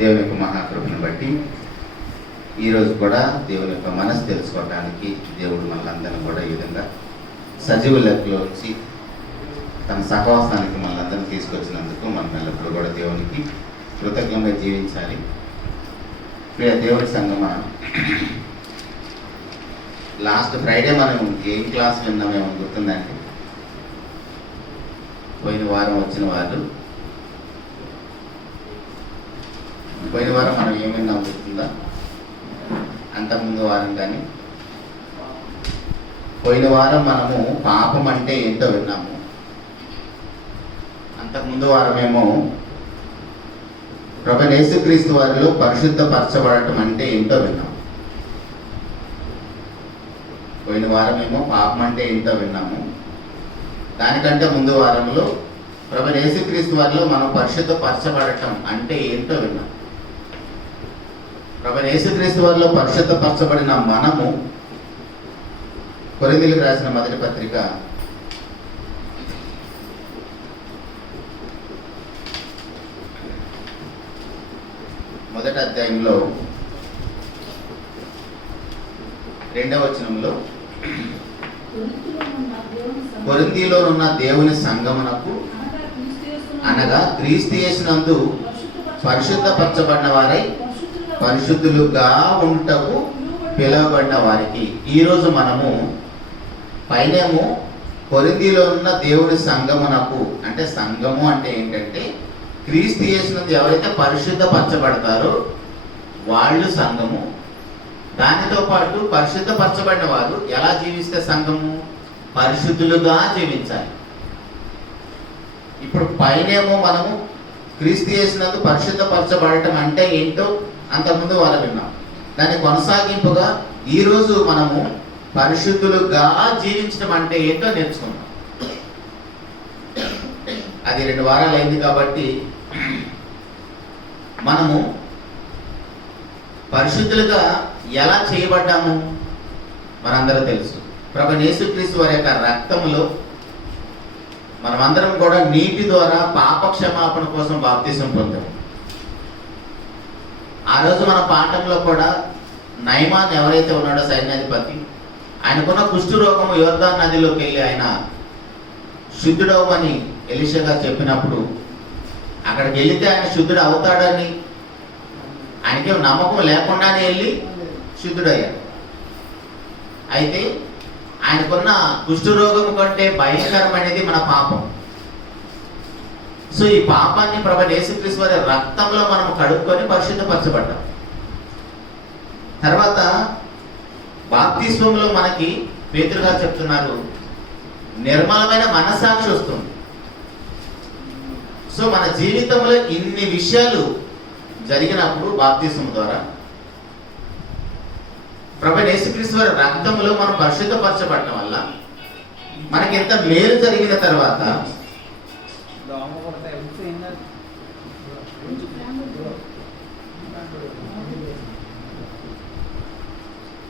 దేవుని యొక్క మహాకృపను బట్టి ఈరోజు కూడా దేవుని యొక్క మనసు తెలుసుకోవడానికి దేవుడు మనందరినీ కూడా ఈ విధంగా సజీవ లెక్కలో వచ్చి తన సహవాసానికి మనందరినీ తీసుకొచ్చినందుకు మనం ఎల్లప్పుడూ కూడా దేవునికి కృతజ్ఞంగా జీవించాలి. ప్రియ దేవుని సంగమా, లాస్ట్ ఫ్రైడే మనం ఏం క్లాస్ విన్నామేమో గుర్తుందండి? పోయిన వారం వచ్చిన వాళ్ళు పోయిన వారం మనం ఏం విన్నాం గుర్తుందా? అంతకుముందు వారం కానీ పోయిన వారం మనము పాపం అంటే ఏంటో విన్నాము. అంతకుముందు వారమేమో ప్రభువైన యేసుక్రీస్తు వారిలో పరిశుద్ధపరచబడటం అంటే ఏంటో విన్నాము. పోయిన వారమేమో పాపం అంటే ఏంటో విన్నాము. దానికంటే ముందు వారంలో ప్రభువైన యేసుక్రీస్తు వారిలో మనం పరిశుద్ధపరచబడటం అంటే ఏంటో విన్నాము. ప్రభువైన యేసుక్రీస్తు వారిలో పరిశుద్ధపరచబడిన మనము కొరింథీయులకు రాసిన మొదటి పత్రిక 1వ అధ్యాయంలో 2వ వచనంలో కొరింథీలో ఉన్న దేవుని సంగమునకు అనగా క్రీస్తు యేసునందు పరిశుద్ధపరచబడిన వారై పరిశుద్ధులుగా ఉంటకు పిలువబడిన వారికి. ఈరోజు మనము పైనేమో కొరింథీలో ఉన్న దేవుని సంగమునకు, అంటే సంఘము అంటే ఏంటంటే క్రీస్తు యేసునందు ఎవరైతే పరిశుద్ధపరచబడతారో వాళ్ళు సంఘము. దానితో పాటు పరిశుద్ధపరచబడిన వారు ఎలా జీవిస్తే సంఘము? పరిశుద్ధులుగా జీవించాలి. ఇప్పుడు పైనేమో మనము క్రీస్తు యేసునందు పరిశుద్ధపరచబడటం అంటే ఏంటో అంతకుముందు వాళ్ళు విన్నాం. దాన్ని కొనసాగింపుగా ఈరోజు మనము పరిశుద్ధులుగా జీవించడం అంటే ఏంటో నేర్చుకున్నాం. అది 2 వారాలు అయింది కాబట్టి మనము పరిశుద్ధులుగా ఎలా చేయబడ్డాము మనందరూ తెలుసు. ప్రభువైన యేసుక్రీస్తు వారి యొక్క రక్తములో మనమందరం కూడా నీటి ద్వారా పాప క్షమాపణ కోసం బాప్తిసం పొందాము. ఆ రోజు మన పాఠంలో కూడా నయమాన్ ఎవరైతే ఉన్నాడో సైన్యాధిపతి, ఆయనకున్న కుష్టు రోగము యోర్దాను నదిలోకి వెళ్ళి ఆయన శుద్ధుడవమని ఎలీషా గారు చెప్పినప్పుడు అక్కడికి వెళితే ఆయన శుద్ధుడు అవుతాడని ఆయనకి నమ్మకం లేకుండానే వెళ్ళి శుద్ధుడయ్యాడు. అయితే ఆయనకున్న కుష్టు రోగం కంటే భయంకరమైనది మన పాపం. సో ఈ పాపాన్ని ప్రభువైన యేసుక్రీస్తు వారి రక్తంలో మనం కడుక్కొని పరిశుద్ధపరచబడ్డాం. తర్వాత బాప్తిస్మంలో మనకి పేతురు గారు చెప్తున్నారు, నిర్మలమైన మనస్సాక్షి వస్తుంది. సో మన జీవితంలో ఇన్ని విషయాలు జరిగినప్పుడు బాప్తిస్మం ద్వారా ప్రభువైన యేసుక్రీస్తు వారి రక్తంలో మనం పరిశుద్ధపరచబడటం వల్ల మనకి ఎంత మేలు జరిగిన తర్వాత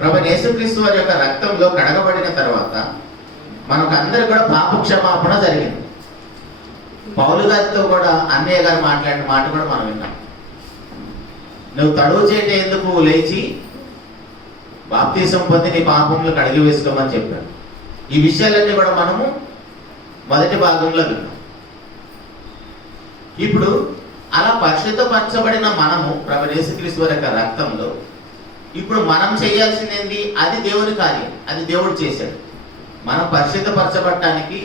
ప్రభువైన యేసుక్రీస్తు వారి యొక్క రక్తంలో కడగబడిన తర్వాత మనకు అందరూ కూడా పాప క్షమాపణ జరిగింది. పౌలు గారితో కూడా అన్నయ్య గారు మాట్లాడిన మాట కూడా మనం విన్నాం. నువ్వు తడువు చేయట ఎందుకు, లేచి బాప్తిసం పొంది నీ పాపములు కడిగి వేసుకోమని చెప్పాడు. ఈ విషయాలన్నీ కూడా మనము మొదటి భాగంలో విన్నాం. ఇప్పుడు అలా పరిశుద్ధపరచబడిన మనము ప్రభువైన యేసుక్రీస్తు వారి యొక్క రక్తంలో ఇప్పుడు మనం చేయాల్సింది ఏంటి? అది దేవుని కార్యం, అది దేవుడు చేశాడు. మనం పరిశుద్ధపరచబడటానికి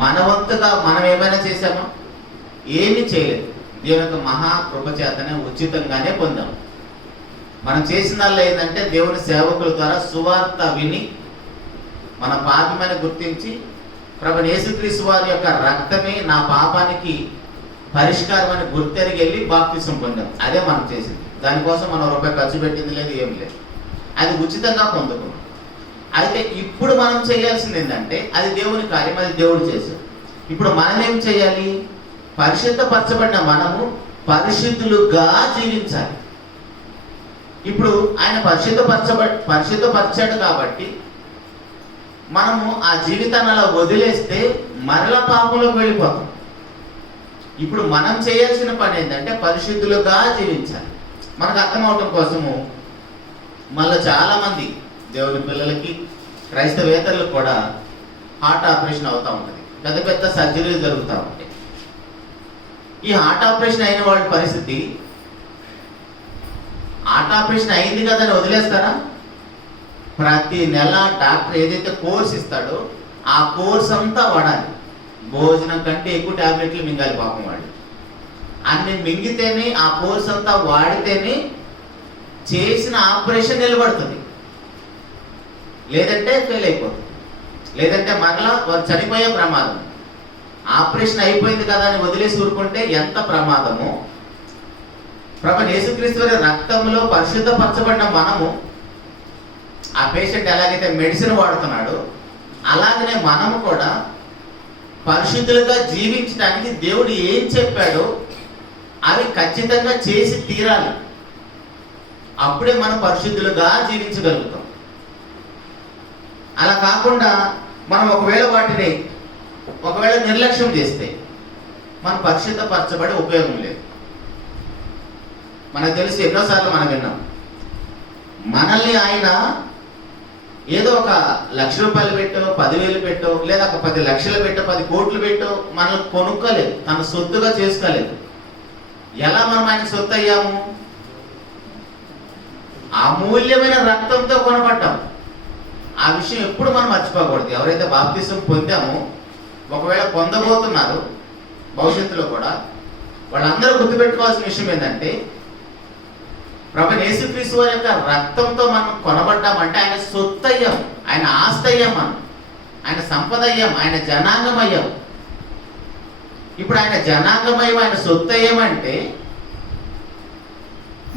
మన వంతుగా మనం ఏమైనా చేశామా? ఏమీ చేయలేదు. దేవుని యొక్క మహాకృప చేతనే ఉచితంగానే పొందాం. మనం చేసినల్లా ఏంటంటే దేవుని సేవకుల ద్వారా సువార్త విని మన పాపమని గుర్తించి ప్రభువైన యేసుక్రీస్తు వారి యొక్క రక్తమే నా పాపానికి పరిష్కారం అని గుర్తెరిగి వెళ్ళి బాప్తిసం పొందాం. అదే మనం చేసింది. దానికోసం మనం రూపాయి ఖర్చు పెట్టింది లేదు, ఏం లేదు. అది ఉచితంగా పొందుకున్నాం. అయితే ఇప్పుడు మనం చేయాల్సింది ఏంటంటే అది దేవుని కార్యం, అది దేవుడు చేశాడు. ఇప్పుడు మనం ఏం చేయాలి? పరిశుద్ధపరచబడిన మనము పరిశుద్ధులుగా జీవించాలి. ఇప్పుడు ఆయన పరిశుద్ధపరచాడు కాబట్టి మనము ఆ జీవితాన్ని అలా వదిలేస్తే మరల పాపంలోకి వెళ్ళిపోతాం. ఇప్పుడు మనం చేయాల్సిన పని ఏంటంటే పరిశుద్ధులుగా జీవించాలి. మనకు అర్థమవటం కోసము మళ్ళీ చాలామంది దేవుని పిల్లలకి క్రైస్తవేతరులకు కూడా హార్ట్ ఆపరేషన్ అవుతూ ఉంటుంది, పెద్ద పెద్ద సర్జరీలు జరుగుతూ ఉంటాయి. ఈ హార్ట్ ఆపరేషన్ అయిన వాళ్ళ పరిస్థితి, హార్ట్ ఆపరేషన్ అయింది కదా అని వదిలేస్తారా? ప్రతి నెల డాక్టర్ ఏదైతే కోర్స్ ఇస్తాడో ఆ కోర్స్ అంతా వాడాలి. భోజనం కంటే ఎక్కువ టాబ్లెట్లు మింగాలి పాపం వాళ్ళు. అన్ని మింగితేనే, ఆ కోర్స్ అంతా వాడితేనే చేసిన ఆపరేషన్ నిలబడుతుంది, లేదంటే ఫెయిల్ అయిపోతుంది, లేదంటే మరలా వారు చనిపోయే ప్రమాదం. ఆపరేషన్ అయిపోయింది కదా అని వదిలేసి ఊరుకుంటే ఎంత ప్రమాదము. ప్రభువైన యేసుక్రీస్తు వారి రక్తంలో పరిశుద్ధపరచబడిన మనము, ఆ పేషెంట్ ఎలాగైతే మెడిసిన్ వాడుతున్నాడో అలాగనే మనము కూడా పరిశుద్ధులుగా జీవించడానికి దేవుడు ఏం చెప్పాడో అవి ఖచ్చితంగా చేసి తీరాలి. అప్పుడే మనం పరిశుద్ధులుగా జీవించగలుగుతాం. అలా కాకుండా మనం ఒకవేళ నిర్లక్ష్యం చేస్తే మనం పరిశుద్ధపరచబడి ఉపయోగం లేదు. మనకు తెలిసి ఎన్నోసార్లు మనం విన్నాం, మనల్ని ఆయన ఏదో ఒక ₹1,00,000 పెట్టో, 10,000 పెట్టో, లేదా ఒక 10 లక్షలు పెట్టో, 10 కోట్లు పెట్టో మనల్ని కొనుక్కోలేదు, తన సొత్తుగా చేసుకోలేదు. ఎలా మనం ఆయన సొత్తు అయ్యాము? అమూల్యమైన రక్తంతో కొనబడ్డాం. ఆ విషయం ఎప్పుడు మనం మర్చిపోకూడదు. ఎవరైతే బాప్తిసం పొందామో, ఒకవేళ పొందబోతున్నారు భవిష్యత్తులో కూడా, వాళ్ళందరూ గుర్తుపెట్టుకోవాల్సిన విషయం ఏంటంటే, ప్రభువైన యేసుక్రీస్తు వారి యొక్క రక్తంతో మనం కొనబడ్డామంటే ఆయన సొత్తు అయ్యాం, ఆయన ఆస్తి అయ్యాం, మనం ఆయన సంపద అయ్యాం, ఆయన జనాంగం అయ్యాం. ఇప్పుడు ఆయన జనాంగమయం, ఆయన సొత్తు అయ్యామంటే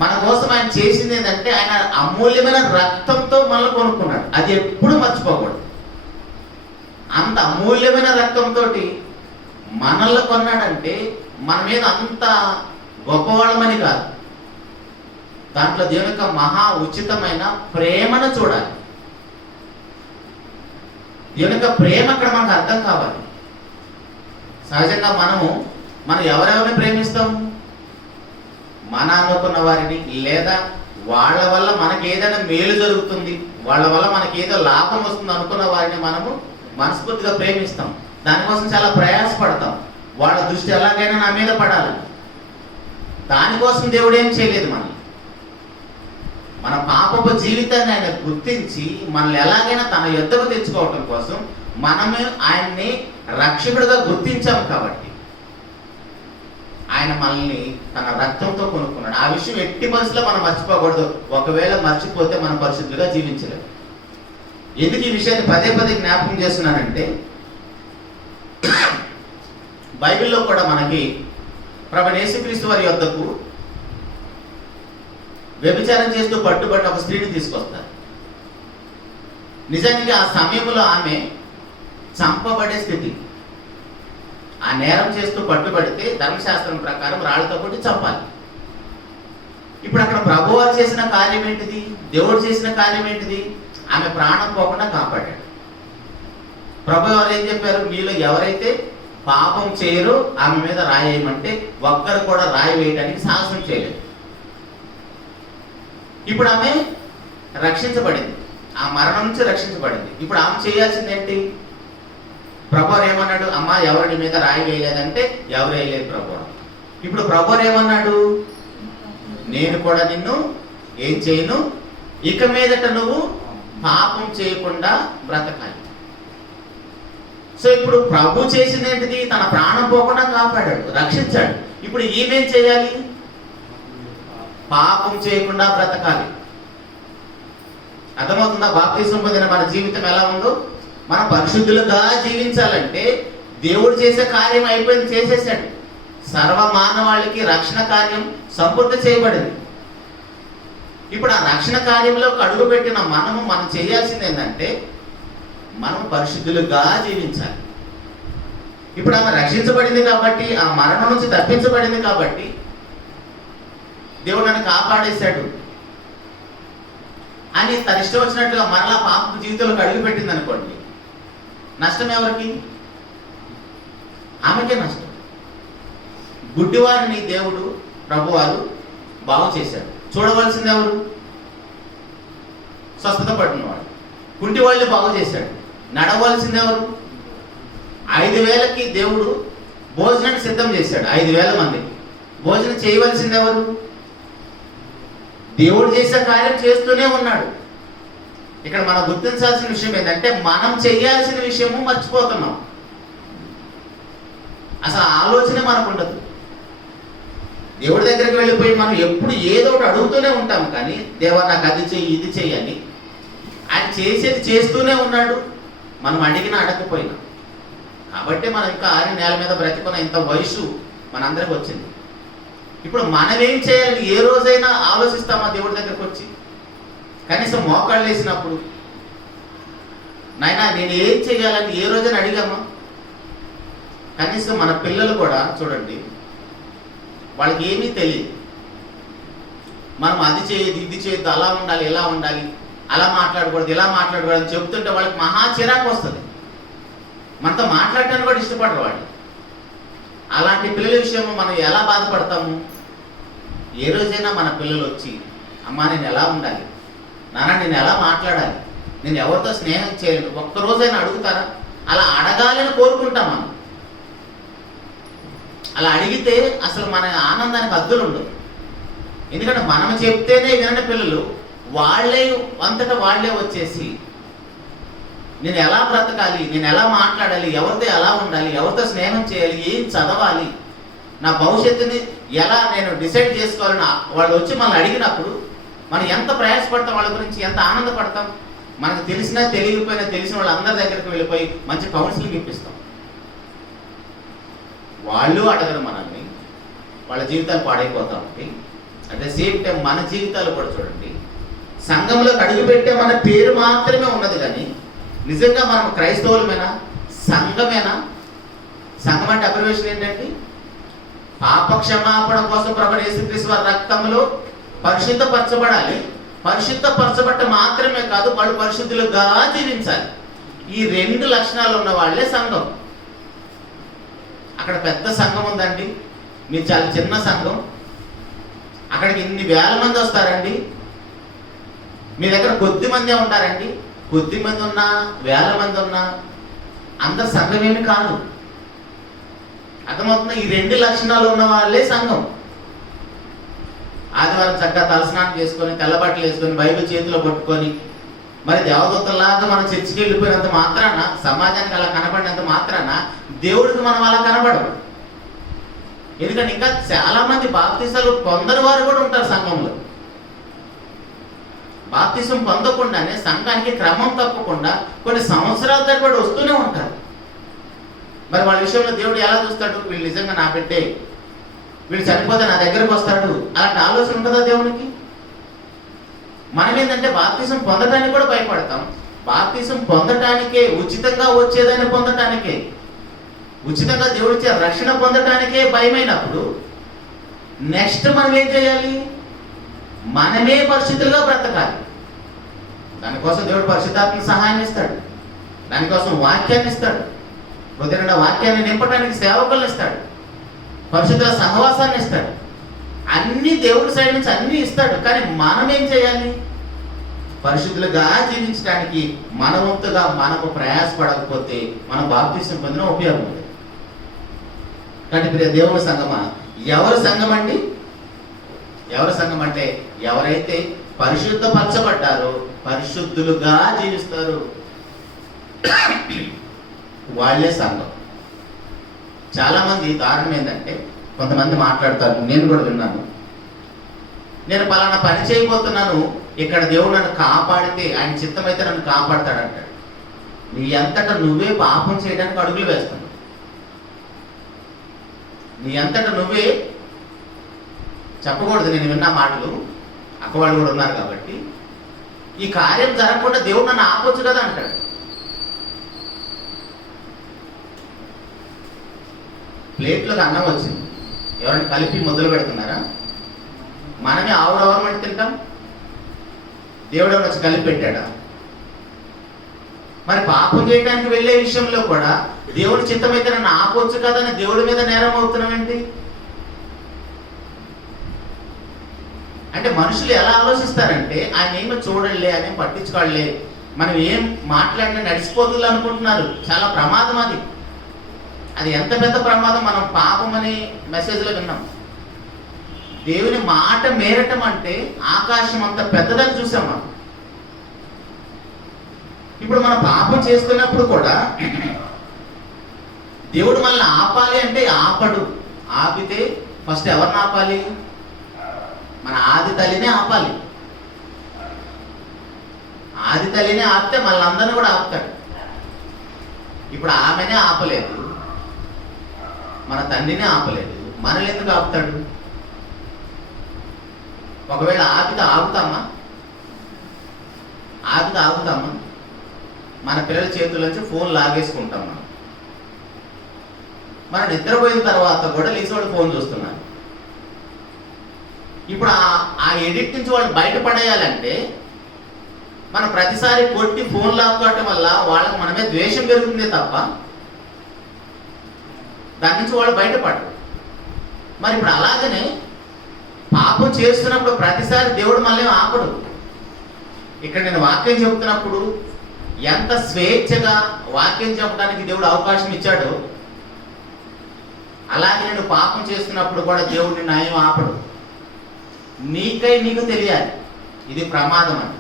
మన కోసం ఆయన చేసింది ఏంటంటే ఆయన అమూల్యమైన రక్తంతో మనల్ని కొనుక్కున్నాడు. అది ఎప్పుడు మర్చిపోకూడదు. అంత అమూల్యమైన రక్తంతో మనల్ని కొన్నాడంటే మన మీద అంత గొప్పవాళ్ళమని కాదు, దాంట్లో దేవుని యొక్క మహా ఉచితమైన ప్రేమను చూడాలి. దేవుని యొక్క ప్రేమ అక్కడ మనకు అర్థం కావాలి. సహజంగా మనం ఎవరెవరిని ప్రేమిస్తాం? మన అనుకున్న వారిని, లేదా వాళ్ళ వల్ల మనకి ఏదైనా మేలు జరుగుతుంది, వాళ్ళ వల్ల మనకి ఏదో లాభం వస్తుంది అనుకున్న వారిని మనము మనస్ఫూర్తిగా ప్రేమిస్తాం. దానికోసం చాలా ప్రయాసపడతాం. వాళ్ళ దృష్టి ఎలాగైనా నా మీద పడాలి. దానికోసం దేవుడు ఏం చేయలేదు. మన పాపపు జీవితాన్ని ఆయన గుర్తించి మనల్ని ఎలాగైనా తన యొద్దకు తెచ్చుకోవటం కోసం మనమే ఆయన్ని రక్షకుడిగా గుర్తించాము కాబట్టి ఆయన మనల్ని తన రక్తంతో కొనుక్కున్నాడు. ఆ విషయం ఎట్టి పరిస్థితుల్లో మనం మర్చిపోకూడదు. ఒకవేళ మర్చిపోతే మనం పరిశుద్ధులుగా జీవించలేము. ఎందుకు ఈ విషయాన్ని పదే పదే జ్ఞాపకం చేస్తున్నానంటే, బైబిల్లో కూడా మనకి ప్రభువైన యేసుక్రీస్తు వారి యొద్దకు వ్యభిచారం చేస్తూ పట్టుబడిన ఒక స్త్రీని తీసుకొస్తారు. నిజానికి ఆ సమయంలో ఆమె చంపబడే స్థితి. ఆ నేరం చేస్తూ పట్టుబడితే ధర్మశాస్త్రం ప్రకారం రాళ్లతో కొట్టి చంపాలి. ఇప్పుడు అక్కడ ప్రభువారు చేసిన కార్యం ఏంటిది? దేవుడు చేసిన కార్యం ఏంటిది? ఆమె ప్రాణం పోకుండా కాపాడాడు. ప్రభువారు ఏం చెప్పారు? మీలో ఎవరైతే పాపం చేయరో ఆమె మీద రాయేయమంటే ఒక్కరు కూడా రాయి వేయడానికి సాహసం చేయలేదు. ఇప్పుడు ఆమె రక్షించబడింది, ఆ మరణం నుంచి రక్షించబడింది. ఇప్పుడు ఆమె చేయాల్సింది ఏంటి? ప్రభువారు ఏమన్నాడు? అమ్మా, ఎవరు నీ మీద రాయి వేయలేదంటే ఎవరు వేయలేదు ప్రభువారు. ఇప్పుడు ప్రభువారు ఏమన్నాడు? నేను కూడా నిన్ను ఏం చేయను, ఇక మీదట నువ్వు పాపం చేయకుండా బ్రతకాలి. సో ఇప్పుడు ప్రభు చేసింది ఏంటిది? తన ప్రాణం పోకుండా కాపాడాడు, రక్షించాడు. ఇప్పుడు ఈమెం చేయాలి? పాపం చేయకుండా బ్రతకాలి. అర్థమవుతుందా? బాప్తిసం పొందిన మన జీవితం ఎలా ఉందో? మనం పరిశుద్ధులుగా జీవించాలంటే దేవుడు చేసే కార్యం అయిపోయింది, చేసేసాడు. సర్వ మానవాళికి రక్షణ కార్యం సంపూర్తి చేయబడింది. ఇప్పుడు ఆ రక్షణ కార్యంలో అడుగు పెట్టిన మనం చేయాల్సింది ఏంటంటే మనం పరిశుద్ధులుగా జీవించాలి. ఇప్పుడు ఆమె రక్షించబడింది కాబట్టి, ఆ మరణం నుంచి తప్పించబడింది కాబట్టి దేవుడు నన్ను కాపాడేశాడు అని తన ఇష్టం వచ్చినట్లుగా మరలా పాప జీవితంలోకి అడుగు పెట్టింది అనుకోండి, నష్టం ఎవరికి? ఆమెకే నష్టం. గుడ్డివారిని దేవుడు ప్రభువారు బాగు చేశాడు. చూడవలసింది ఎవరు? స్వస్థత పడినవాడు. కుంటి వాళ్ళని బాగు చేశాడు. నడవలసింది ఎవరు? 5,000కి దేవుడు భోజనాన్ని సిద్ధం చేశాడు. 5,000 మందికి భోజనం చేయవలసింది ఎవరు? దేవుడు చేసే కార్యం చేస్తూనే ఉన్నాడు. ఇక్కడ మనం గుర్తించాల్సిన విషయం ఏంటంటే మనం చేయాల్సిన విషయము మర్చిపోతున్నాం. అసలు ఆలోచనే మనకు ఉండదు. దేవుడి దగ్గరికి వెళ్ళిపోయి మనం ఎప్పుడు ఏదో ఒకటి అడుగుతూనే ఉంటాం, కానీ దేవా నాకు అది చెయ్యి ఇది చెయ్యి అని. ఆయన చేసేది చేస్తూనే ఉన్నాడు, మనం అడిగినా అడగకపోయినా. కాబట్టి మనం ఇంకా 6 నేల మీద బ్రతికున్న ఇంత వయసు మనందరికి వచ్చింది. ఇప్పుడు మనం ఏం చేయాలని ఏ రోజైనా ఆలోచిస్తామా? దేవుడి దగ్గరికి వచ్చి కనీసం మోకాళ్ళు వేసినప్పుడు నాయనా నేను ఏం చేయాలని ఏ రోజైనా అడిగామా? కనీసం మన పిల్లలు కూడా చూడండి, వాళ్ళకి ఏమీ తెలియదు. మనం అది చేయదు ఇది చేయొద్దు, అలా ఉండాలి ఇలా ఉండాలి, అలా మాట్లాడకూడదు ఇలా మాట్లాడకూడదు అని చెప్తుంటే వాళ్ళకి మహా చిరాకు వస్తుంది. మనతో మాట్లాడటానికి కూడా ఇష్టపడరు వాళ్ళు. అలాంటి పిల్లల విషయంలో మనం ఎలా బాధపడతాము? ఏ రోజైనా మన పిల్లలు వచ్చి అమ్మా నేను ఎలా ఉండాలి, నాన్న నేను ఎలా మాట్లాడాలి, నేను ఎవరితో స్నేహం చేయాలి ఒక్కరోజైనా అడుగుతారా? అలా అడగాలని కోరుకుంటాం మనం. అలా అడిగితే అసలు మన ఆనందానికి హద్దులు ఉండదు. ఎందుకంటే మనం చెప్తేనే వినని పిల్లలు వాళ్ళే అంతటా వాళ్ళే వచ్చేసి నేను ఎలా బ్రతకాలి, నేను ఎలా మాట్లాడాలి, ఎవరితో ఎలా ఉండాలి, ఎవరితో స్నేహం చేయాలి, ఏం చదవాలి, నా భవిష్యత్తుని ఎలా నేను డిసైడ్ చేసుకోవాలని వాళ్ళు వచ్చి మనల్ని అడిగినప్పుడు మనం ఎంత ప్రయాసపడతాం, వాళ్ళ గురించి ఎంత ఆనందపడతాం. మనకు తెలిసినా తెలియకపోయినా తెలిసిన వాళ్ళందరి దగ్గరికి వెళ్ళిపోయి మంచి కౌన్సిలింగ్ ఇప్పిస్తాం. వాళ్ళు అడగరు మనల్ని, వాళ్ళ జీవితాలు పాడైపోతా ఉంటాయి. అట్ ద సేమ్ టైం మన జీవితాలు కూడా చూడండి, సంఘంలోకి అడుగుపెట్టే మన పేరు మాత్రమే ఉన్నది, కానీ నిజంగా మనం క్రైస్తవులమేనా? సంఘమేనా? సంఘం అంటే అబ్రివేషన్ ఏంటండి? పాప క్షమాపణ కోసం ప్రభువైన యేసుక్రీస్తు వారి రక్తంలో పరిశుద్ధపరచబడాలి. పరిశుద్ధపరచబట్ట మాత్రమే కాదు, వాళ్ళు పరిశుద్ధులుగా జీవించాలి. ఈ 2 లక్షణాలు ఉన్న వాళ్ళే సంఘం. అక్కడ పెద్ద సంఘం ఉందండి, మీరు చాలా చిన్న సంఘం, అక్కడికి ఇన్ని వేల మంది వస్తారండి. మీ దగ్గర కొద్ది మందే ఉంటారండి. కొద్ది మంది ఉన్నా వేల మంది ఉన్నా అంత సంఘం ఏమి కాదు. అర్థమవుతుంది? ఈ 2 లక్షణాలు ఉన్న వాళ్ళే సంఘం. ఆదివారం చక్కగా తలస్నానం చేసుకొని తెల్లబట్టలు వేసుకొని బైబిల్ చేతిలో పట్టుకొని మరి దేవదూతల్లాగా మనం చర్చికి వెళ్ళిపోయినంత మాత్రాన, సమాజానికి అలా కనబడినంత మాత్రాన దేవుడికి మనం అలా కనబడము. ఎందుకంటే ఇంకా చాలా మంది బాప్తీసాలు పొందని వారు కూడా ఉంటారు సంఘంలో. బాప్తిసం పొందకుండానే సంఘానికి క్రమం తప్పకుండా కొన్ని సంవత్సరాల తరబడి వస్తూనే ఉంటారు. మరి వాళ్ళ విషయంలో దేవుడు ఎలా చూస్తాడు? వీళ్ళు నిజంగా నా బిడ్డే, వీళ్ళు చనిపోతే నా దగ్గరకు వస్తాడు, అలాంటి ఆలోచన ఉంటుందా దేవునికి? మనం ఏంటంటే బాప్తిసం పొందటానికి కూడా భయపడతాం. బాప్తిసం పొందటానికే, ఉచితంగా వచ్చేదాన్ని పొందటానికే, ఉచితంగా దేవుడిచ్చే రక్షణ పొందటానికే భయమైనప్పుడు నెక్స్ట్ మనం ఏం చేయాలి? మనమే పరిశుద్ధులుగా బ్రతకాలి. దానికోసం దేవుడు పరిశుద్ధాత్మ సహాయం ఇస్తాడు, దానికోసం వాక్యాన్ని ఇస్తాడు, హృదయ వాక్యాన్ని నింపడానికి సేవకులను ఇస్తాడు, పరిశుద్ధుల సహవాసాన్ని ఇస్తాడు. అన్ని దేవుడి సైడ్ నుంచి అన్ని ఇస్తాడు. కానీ మనం ఏం చేయాలి? పరిశుద్ధులుగా జీవించడానికి మన వంతుగా మనము ప్రయాసపడకపోతే మనం బాప్తిసం పొందిన ఉపయోగం ఉంది. కాబట్టి ప్రియ దేవుని సంఘమా, ఎవరు సంఘం అండి? ఎవరు సంఘం అంటే ఎవరైతే పరిశుద్ధపరచబడ్డారో, పరిశుద్ధులుగా జీవిస్తారు, వాళ్ళే సంఘం. చాలా మంది దారుణం ఏంటంటే, కొంతమంది మాట్లాడతారు, నేను కూడా విన్నాను, నేను పలానా పని చేయబోతున్నాను, ఇక్కడ దేవుడు నన్ను కాపాడితే, ఆయన చిత్తమైతే నన్ను కాపాడతాడంటాడు. నీ అంతటా నువ్వే పాపం చేయడానికి అడుగులు వేస్తున్నావు. నీ అంతటా నువ్వే చెప్పకూడదు. నేను విన్న మాటలు, అక్కవాళ్ళు కూడా ఉన్నారు కాబట్టి, ఈ కార్యం జరగకుండా దేవుడు నన్ను ఆపొచ్చు కదా అంటాడు. ప్లేట్లోకి అన్నం వచ్చింది, ఎవరైనా కలిపి ముద్దలు పెడుతున్నారా? మనమే ఆవురవరమంటే తింటాం, దేవుడు వచ్చి కలిపి పెట్టాడా? మరి పాపం చేయడానికి వెళ్ళే విషయంలో కూడా దేవుడి చిత్తమైతే నన్ను ఆపొచ్చు కదా అని దేవుడి మీద నేరం అవుతున్నామేంటి? అంటే మనుషులు ఎలా ఆలోచిస్తారంటే ఆయన ఏమో చూడలే, ఆయన ఏం పట్టించుకోడలే, మనం ఏం మాట్లాడినా నడిచిపోతుంది అనుకుంటున్నారు. చాలా ప్రమాదం అది. అది ఎంత పెద్ద ప్రమాదం మనం పాపం అనే మెసేజ్లో విన్నాం. దేవుని మాట మేరటం అంటే ఆకాశం అంత పెద్దదని చూసాం మనం. ఇప్పుడు మనం పాపం చేస్తున్నప్పుడు కూడా దేవుడు మనల్ని ఆపాలి అంటే ఆపడు. ఆపితే ఫస్ట్ ఎవరిని ఆపాలి? మన ఆది తల్లినే ఆపాలి. ఆది తల్లినే ఆపితే మళ్ళీ అందరిని కూడా ఆపుతాడు. ఇప్పుడు ఆమెనే ఆపలేదు, మన తండ్రినే ఆపలేదు, మనల్ని ఎందుకు ఆపుతాడు? ఒకవేళ ఆపితే ఆగుతామా? మన పిల్లల చేతుల నుంచి ఫోన్ లాగేసుకుంటాం. మనం నిద్రపోయిన తర్వాత కూడా లేచి వాళ్ళు ఫోన్ చూస్తున్నారు. ఇప్పుడు ఆ ఎడిట్ నుంచి వాళ్ళు బయటపడేయాలంటే మనం ప్రతిసారి కొట్టి ఫోన్ లాక్కోవటం వల్ల వాళ్ళకి మన మీద ద్వేషం పెరుగుతుంది తప్ప దాని నుంచి వాళ్ళు బయటపడరు. మరి ఇప్పుడు అలాగనే పాపం చేస్తున్నప్పుడు ప్రతిసారి దేవుడు మళ్ళీ ఆపడు. ఇక్కడ నేను వాక్యం చెబుతున్నప్పుడు ఎంత స్వేచ్ఛగా వాక్యం చెప్పడానికి దేవుడు అవకాశం ఇచ్చాడో, అలాగే నేను పాపం చేస్తున్నప్పుడు కూడా దేవుడు నిన్ను ఏం ఆపడు. నీకు తెలియాలి ఇది ప్రమాదం అని.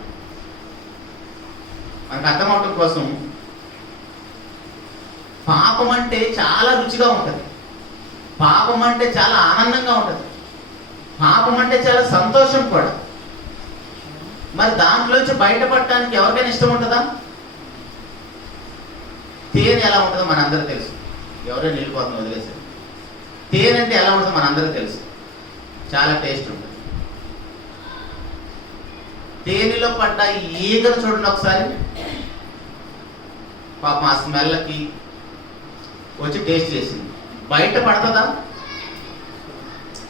మనకు అర్థమవటం కోసం పాపం అంటే చాలా రుచిగా ఉంటుంది, పాపం అంటే చాలా ఆనందంగా ఉంటుంది, పాపం అంటే చాలా సంతోషం కూడా. మరి దాంట్లోంచి బయటపడటానికి ఎవరికైనా ఇష్టం ఉంటుందా? తేనె ఎలా ఉంటుందో మనందరూ తెలుసు. ఎవరైనా వెళ్ళిపోతుంది వదిలేసారు. తేనె అంటే ఎలా ఉంటుందో మనందరూ తెలుసు, చాలా టేస్ట్ ఉంటుంది. తేనెలో పడ్డ ఈగను చూడండి ఒకసారి, పాపం ఆ స్మెల్కి వచ్చి టేస్ట్ చేసింది, బయట పడుతుందా?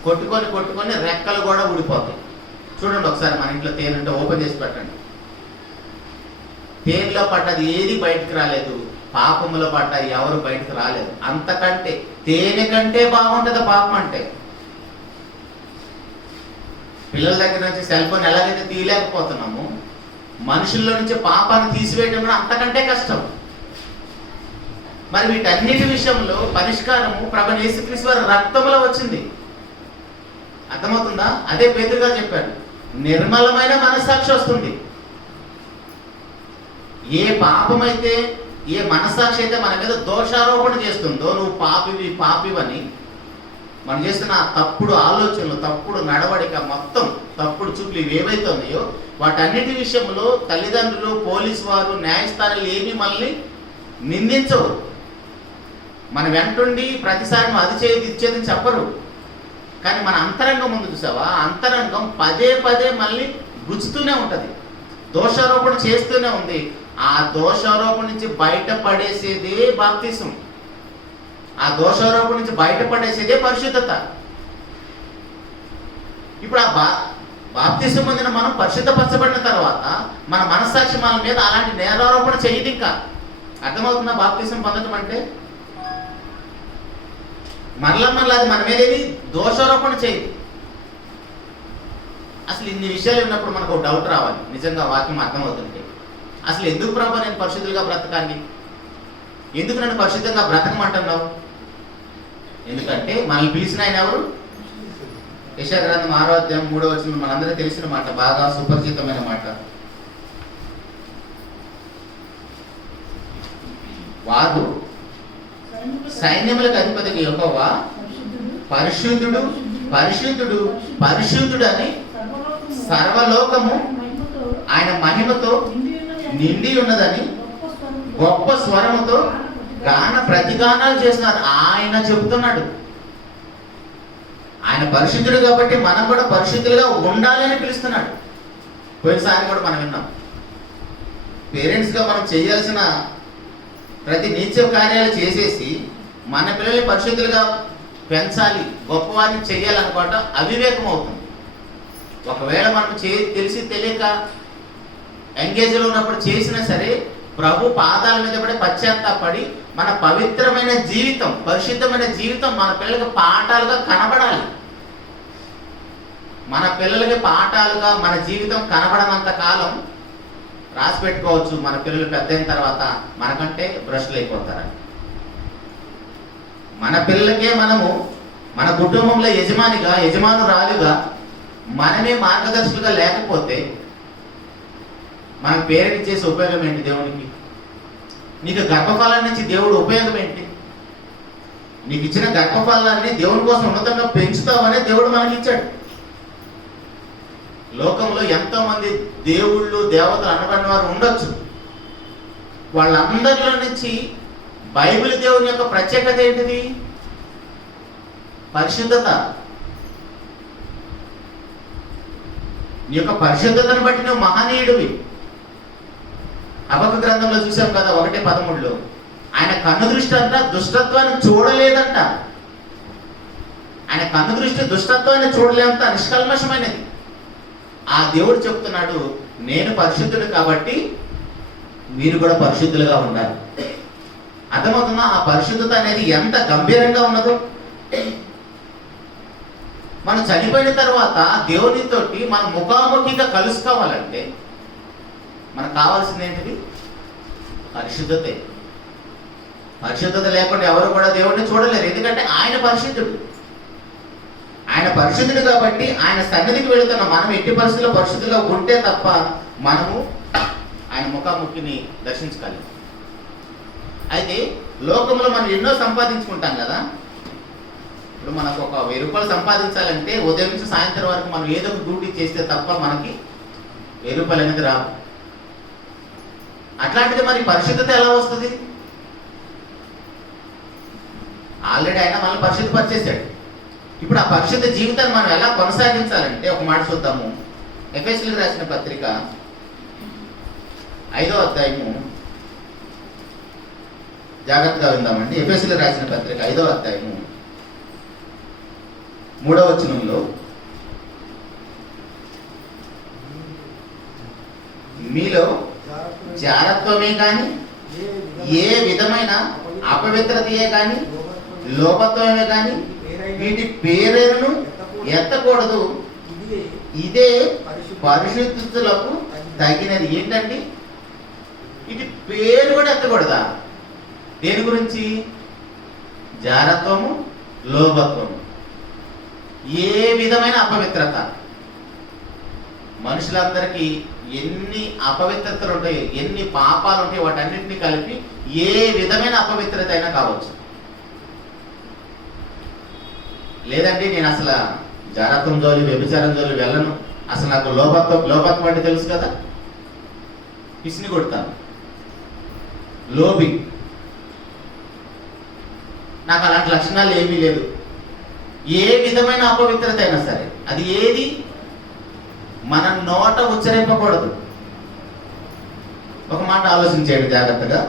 కొట్టుకొని రెక్కలు కూడా ఊడిపోతాయి. చూడండి ఒకసారి మన ఇంట్లో తేనె అంటే ఓపెన్ చేసి పెట్టండి. తేనెలో పడ్డది ఏది బయటకు రాలేదు, పాపములో పడ్డ ఎవరు బయటకు రాలేదు. అంతకంటే తేనె కంటే బాగుంటుంది పాపం అంటే. పిల్లల దగ్గర నుంచి సెల్ ఫోన్ ఎలాగైతే తీయలేకపోతున్నాము, మనుషుల్లో నుంచి పాపాన్ని తీసివేయడం కూడా అంతకంటే కష్టం. మరి వీటన్నిటి విషయంలో పరిష్కారము ప్రభువైన యేసుక్రీస్తు వారి రక్తంలో వచ్చింది. అర్థమవుతుందా? అదే పేతురు గారు చెప్పారు, నిర్మలమైన మనస్సాక్షి వస్తుంది. ఏ పాపమైతే, ఏ మనస్సాక్షి అయితే మన మీద దోషారోపణ చేస్తుందో, నువ్వు పాపివని మనం చేస్తున్న తప్పుడు ఆలోచనలు, తప్పుడు నడవడిక, మొత్తం తప్పుడు చూపులు ఏవైతే ఉన్నాయో వాటన్నిటి విషయంలో తల్లిదండ్రులు, పోలీసు వారు, న్యాయస్థానాలు ఏమీ మనల్ని నిందించవు. మన వెంటుండి ప్రతిసారి నువ్వు అది చేయదు ఇచ్చేదని చెప్పరు. కానీ మన అంతరంగం ముందు చూసావా, అంతరంగం పదే మళ్ళీ గుచ్చుతూనే ఉంటుంది, దోషారోపణ చేస్తూనే ఉంది. ఆ దోషారోపణ నుంచి బయటపడేసేదే బాప్తిసం. ఆ దోషారోపణ నుంచి బయటపడేసేదే పరిశుద్ధత. ఇప్పుడు ఆ బాప్తిసం పొందిన మనం పరిశుద్ధపరచబడిన తర్వాత మన మనస్సాక్షి మన మీద అలాంటి నేరారోపణ చేయదు. ఇంకా అర్థమవుతుందా? బాప్తిసం పొందడం అంటే మరలా అది మన మీద ఏది దోషారోపణ చేయదు. అసలు ఇన్ని విషయాలు ఉన్నప్పుడు మనకు ఒక డౌట్ రావాలి, నిజంగా వాక్యం అర్థమవుతుంటే, అసలు ఎందుకు ప్రభు నేను పరిశుద్ధులుగా బ్రతకాలి, ఎందుకు నన్ను పరిశుద్ధంగా బ్రతకమంటున్నావు? ఎందుకంటే మనల్ని పిలిచిన ఆయన ఎవరు? యెషయా గ్రంథం 6వ అధ్యాయం 3వ వచనం మనందరికీ తెలిసిన మాట, బాగా సుపరిచితమైన మాట. వారు సైన్యములకు అధిపతికి యెహోవా పరిశుద్ధుడు పరిశుద్ధుడు పరిశుద్ధుడు అని సర్వలోకము ఆయన మహిమతో నిండి ఉన్నదని గొప్ప స్వరముతో గాన ప్రతిగానాలు చేస్తున్నారు. ఆయన చెబుతున్నాడు, ఆయన పరిశుద్ధుడు కాబట్టి మనం కూడా పరిశుద్ధులుగా ఉండాలి అని పిలుస్తున్నాడు. పోయినసారి కూడా మనం విన్నాం, పేరెంట్స్గా మనం చేయాల్సిన ప్రతి నీచ కార్యాలు చేసేసి మన పిల్లల్ని పరిశుద్ధులుగా పెంచాలి, గొప్పవారిని చేయాలనుకోవటం అవివేకం అవుతుంది. ఒకవేళ మనం తెలిసి తెలియక ఎంగేజ్లో ఉన్నప్పుడు చేసినా సరే ప్రభు పాదాల మీద పడి పశ్చాత్తాపడి మన పవిత్రమైన జీవితం, పరిశుద్ధమైన జీవితం మన పిల్లలకు పాఠాలుగా కనబడాలి. మన పిల్లలకి పాఠాలుగా మన జీవితం కనబడనంత కాలం రాసి పెట్టుకోవచ్చు, మన పిల్లలు పెద్ద అయిన తర్వాత మనకంటే బ్రష్లు అయిపోతారని. మన పిల్లలకే మనము మన కుటుంబంలో యజమానురాలుగా మనమే మార్గదర్శులుగా లేకపోతే మన పేరెంట్ చేసే ఉపయోగం ఏంటి? దేవునికి నీకు గర్భఫలం నుంచి దేవుడు ఉపయోగం ఏంటి? నీకు ఇచ్చిన గర్భఫలాన్ని దేవుని కోసం ఉన్నతంగా పెంచుతావనే దేవుడు మనకి ఇచ్చాడు. లోకంలో ఎంతో మంది దేవుళ్ళు దేవతలు అనబడిన వారు ఉండొచ్చు. వాళ్ళందరిలో నుంచి బైబిల్ దేవుని యొక్క ప్రత్యేకత ఏంటిది? పరిశుద్ధత. నీ యొక్క పరిశుద్ధతను బట్టి నువ్వు మహనీయుడివి. హబక్కూ గ్రంథంలో చూసాం కదా 1:13 ఆయన కన్ను దృష్టి అంట దుష్టత్వాన్ని చూడలేదంట. ఆయన కన్ను దృష్టి దుష్టత్వాన్ని చూడలేదంత నిష్కల్మషమైనది. ఆ దేవుడు చెప్తున్నాడు, నేను పరిశుద్ధుడు కాబట్టి మీరు కూడా పరిశుద్ధులుగా ఉండాలి. అర్థమవుతుందా? ఆ పరిశుద్ధత అనేది ఎంత గంభీరంగా ఉన్నదో. మనం చనిపోయిన తర్వాత దేవునితోటి మనం ముఖాముఖిగా కలుసుకోవాలంటే మనకు కావాల్సింది ఏంటిది? పరిశుద్ధతే. పరిశుద్ధత లేకుండా ఎవరు కూడా దేవుడిని చూడలేరు. ఎందుకంటే ఆయన పరిశుద్ధుడు. ఆయన పరిశుద్ధుడు కాబట్టి ఆయన సన్నిధికి వెళుతున్న మనం ఎట్టి పరిస్థితుల్లో పరిశుద్ధిగా ఉంటే తప్ప మనము ఆయన ముఖాముఖిని దర్శించగలం. అయితే లోకంలో మనం ఎన్నో సంపాదించుకుంటాం కదా. ఇప్పుడు మనకు ఒక 1000 రూపాయలు సంపాదించాలంటే ఉదయం నుంచి సాయంత్రం వరకు మనం ఏదో ఒక డ్యూటీ చేస్తే తప్ప మనకి 1000 రూపాయలు అనేది రావు. అట్లాంటిది మరి పరిశుద్ధత ఎలా వస్తుంది? ఆల్రెడీ ఆయన మనల్ని పరిశుద్ధపరిచేశాడు. ఇప్పుడు ఆ పరిశుద్ధ జీవితాన్ని మనం ఎలా కొనసాగించాలంటే ఒక మాట చూద్దాము. ఎఫెసీయులకు రాసిన పత్రిక 5వ అధ్యాయము, జాగ్రత్తగా విందామండి. ఎఫెసీయులకు రాసిన పత్రిక 5వ అధ్యాయము 3వ వచనంలో, మీలో జారత్వమే కానీ ఏ విధమైన అపవిత్రతయే కానీ లోపత్వమే కానీ వీటి పేరును ఎత్తకూడదు. ఇదే పరిశుద్ధులకు తగినది. ఏంటండి? ఇటు పేరు కూడా ఎత్తకూడదా? దేని గురించి? జారత్వము, లోభత్వము. ఏ విధమైన అపవిత్రత. మనుషులందరికీ ఎన్ని అపవిత్రతలు ఉంటాయి, ఎన్ని పాపాలు ఉంటాయి, వాటన్నింటినీ కలిపి ఏ విధమైన అపవిత్రత అయినా కావచ్చు. లేదండి నేను అసలు జారత్వం జోలి, వ్యభిచారం జోలి వెళ్ళను, అసలు నాకు లోభత్వం అంటే తెలుసు కదా, పిసిని కొడతాను, లోబి, నాకు అలాంటి లక్షణాలు ఏమీ లేదు. ఏ విధమైన అపవిత్రత అయినా సరే అది ఏది మన నోట ఉచ్చరింపకూడదు. ఒక మాట ఆలోచించేయండి జాగ్రత్తగా.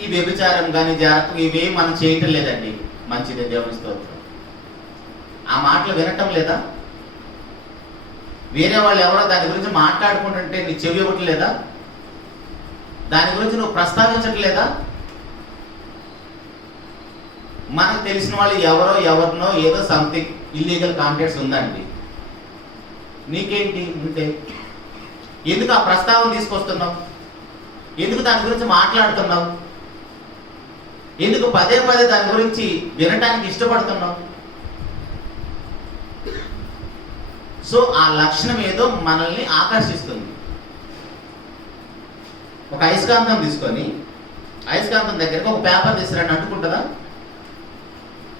ఈ వ్యభిచారం కానీ జాగ్రత్తగా ఇవేం మనం చేయటం లేదండి, మంచిదే, దేవుని స్తోత్రం. ఆ మాటలు వినటం లేదా? వేరే వాళ్ళు ఎవరో దాని గురించి మాట్లాడుకుంటుంటే నీ చెవి ఇవ్వట్లేదా? దాని గురించి నువ్వు ప్రస్తావించట్లేదా? మనకు తెలిసిన వాళ్ళు ఎవరినో ఏదో సంథింగ్ ఇల్లీగల్ కాంటాక్ట్స్ ఉందండి, నీకేంటి ఉంటే? ఎందుకు ఆ ప్రస్తావన తీసుకొస్తున్నావు? ఎందుకు దాని గురించి మాట్లాడుతున్నావు? ఎందుకు పదే దాని గురించి వినటానికి ఇష్టపడుతున్నావు? సో ఆ లక్షణం ఏదో మనల్ని ఆకర్షిస్తుంది. ఒక అయస్కాంతం తీసుకొని అయస్కాంతం దగ్గరకు ఒక పేపర్ తీసుకురండి, అంటుకుంటుందా?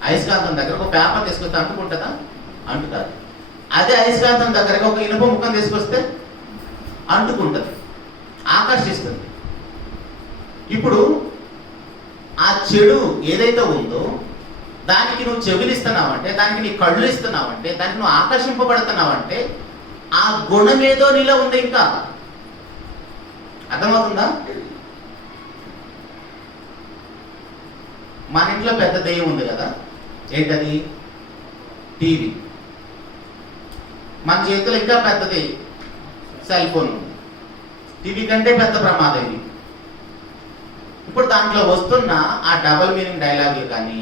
అయస్కాంతం దగ్గరకు ఒక పేపర్ తీసుకొస్తే అంటుకుంటుందా? అంటుకాదు. అదే అయస్కాంతం దగ్గరకు ఒక ఇనుప ముక్కను తీసుకొస్తే అంటుకుంటుంది, ఆకర్షిస్తుంది. ఇప్పుడు ఆ చెడు ఏదైతే ఉందో దానికి నువ్వు చెవిలిస్తున్నావంటే, దానికి నీ కళ్ళు ఇస్తున్నావంటే, దానికి నువ్వు ఆకర్షింపబడుతున్నావంటే ఆ గుణం ఏదో నీలో ఉంది. ఇంకా అర్థమవుతుందా? మన ఇంట్లో పెద్ద దెయ్యం ఉంది కదా, ఏంటది? టీవీ. మన చేతిలో ఇంకా పెద్దది సెల్ ఫోన్ ఉంది. టీవీ కంటే పెద్ద ప్రమాదం ఇది. ఇప్పుడు దాంట్లో వస్తున్న ఆ డబుల్ మీనింగ్ డైలాగులు కానీ,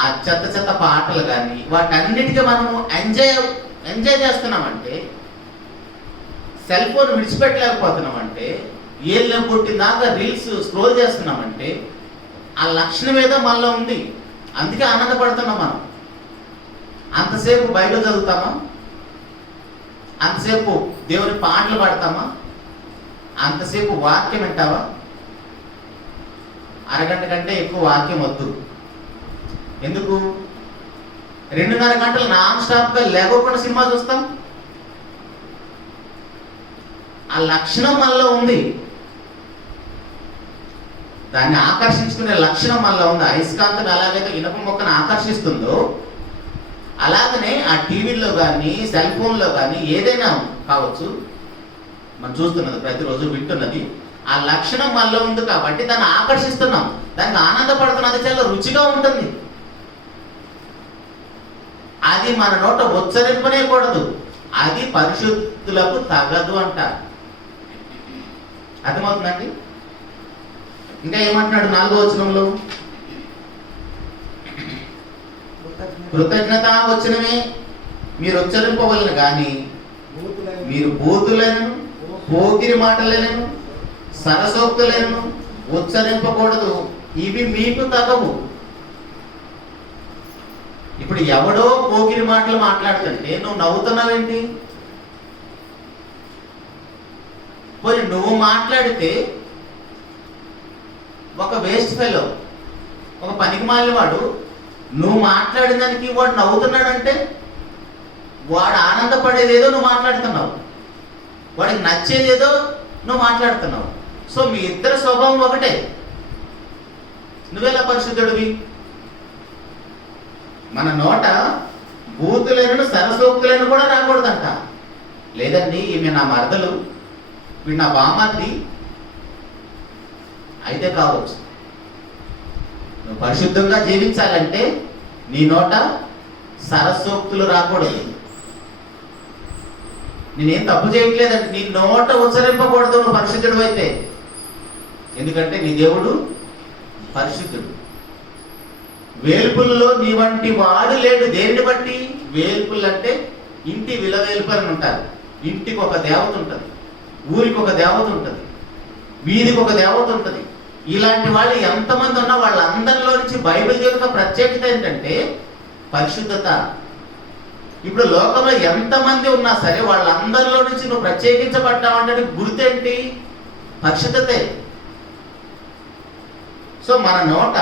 ఆ చెత్త చెత్త పాటలు కానీ వాటన్నిటికీ మనము ఎంజాయ్ చేస్తున్నామంటే, సెల్ ఫోన్ విడిచిపెట్టలేకపోతున్నామంటే, ఏళ్ళ పుట్టిందాకా రీల్స్ స్క్రోల్ చేస్తున్నామంటే ఆ లక్షణం ఏదో మనలో ఉంది. అందుకే ఆనందపడుతున్నాం మనం. అంతసేపు బైబిల్ చదువుతామా? అంతసేపు దేవుని పాటలు పాడతామా? అంతసేపు వాక్యం వింటావా? అరగంట కంటే ఎక్కువ వాక్యం వద్దు. ఎందుకు? 2.5 గంటలు నాన్ స్టాప్గా లేకుండా సినిమా చూస్తాం. ఆ లక్షణం మనలో ఉంది, దాన్ని ఆకర్షించుకునే లక్షణం మనలో ఉంది. అయస్కాంతం ఎలాగైతే ఇనుప మొక్కను ఆకర్షిస్తుందో అలాగనే ఆ టీవీల్లో కానీ సెల్ ఫోన్లో కానీ ఏదైనా కావచ్చు, మనం చూస్తున్నది ప్రతిరోజు వింటున్నది, ఆ లక్షణం మనలో ఉంది కాబట్టి దాన్ని ఆకర్షిస్తున్నాం, దానికి ఆనందపడుతున్నాం. అది చాలా రుచిగా ఉంటుంది. అది మన నోట ఉచ్చరింపనే కూడదు, అది పరిశుద్ధులకు తగదు అంటారు. అర్థమవుతుందండి? ఇంకా ఏమంటున్నాడు 4వ వచనంలో? కృతజ్ఞత వచనమే మీరు ఉచ్చరింపవలను కానీ మీరు బూతులను, పోకిరి మాటలను, సరసోక్తులను ఉచ్చరింపకూడదు, ఇవి మీకు తగవు. ఇప్పుడు ఎవడో పోకిరి మాటలు మాట్లాడుతుంటే నువ్వు నవ్వుతున్నావేంటి? పోనీ నువ్వు మాట్లాడితే ఒక వేస్ట్ ఫెలో, ఒక పనికి మాలినవాడు, నువ్వు మాట్లాడిన దానికి వాడు నవ్వుతున్నాడంటే వాడు ఆనందపడేదేదో నువ్వు మాట్లాడుతున్నావు, వాడికి నచ్చేదేదో నువ్వు మాట్లాడుతున్నావు. సో మీ ఇద్దరి స్వభావం ఒకటే. నువ్వెలా పరిశుద్ధుడివి? మన నోట బూతులను, సరసోక్తులను కూడా రాకూడదంట. లేదండి ఈమె నా మరదలు, వీడు నా బామర్ది అయితే కావచ్చు. నువ్వు పరిశుద్ధంగా జీవించాలంటే నీ నోట సరసోక్తులు రాకూడదు. నేనేం తప్పు చేయట్లేదంటే నీ నోట ఉచ్చరింపకూడదు నువ్వు పరిశుద్ధుడు అయితే. ఎందుకంటే నీ దేవుడు పరిశుద్ధుడు. వేల్పుల్లో నీ వంటి వాడు లేడు. దేనిని బట్టి? వేల్పులు అంటే ఇంటి విలవేల్పు అని ఉంటారు. ఇంటికి ఒక దేవత ఉంటుంది, ఊరికి ఒక దేవత ఉంటుంది, వీధికి ఒక దేవత ఉంటుంది. ఇలాంటి వాళ్ళు ఎంతమంది ఉన్నా వాళ్ళందరిలో నుంచి బైబిల్ యొక్క ప్రత్యేకత ఏంటంటే పరిశుద్ధత. ఇప్పుడు లోకంలో ఎంతమంది ఉన్నా సరే వాళ్ళందరిలో నుంచి నువ్వు ప్రత్యేకించబడ్డావంటే గుర్తేంటి? పరిశుద్ధతే. సో మన నోట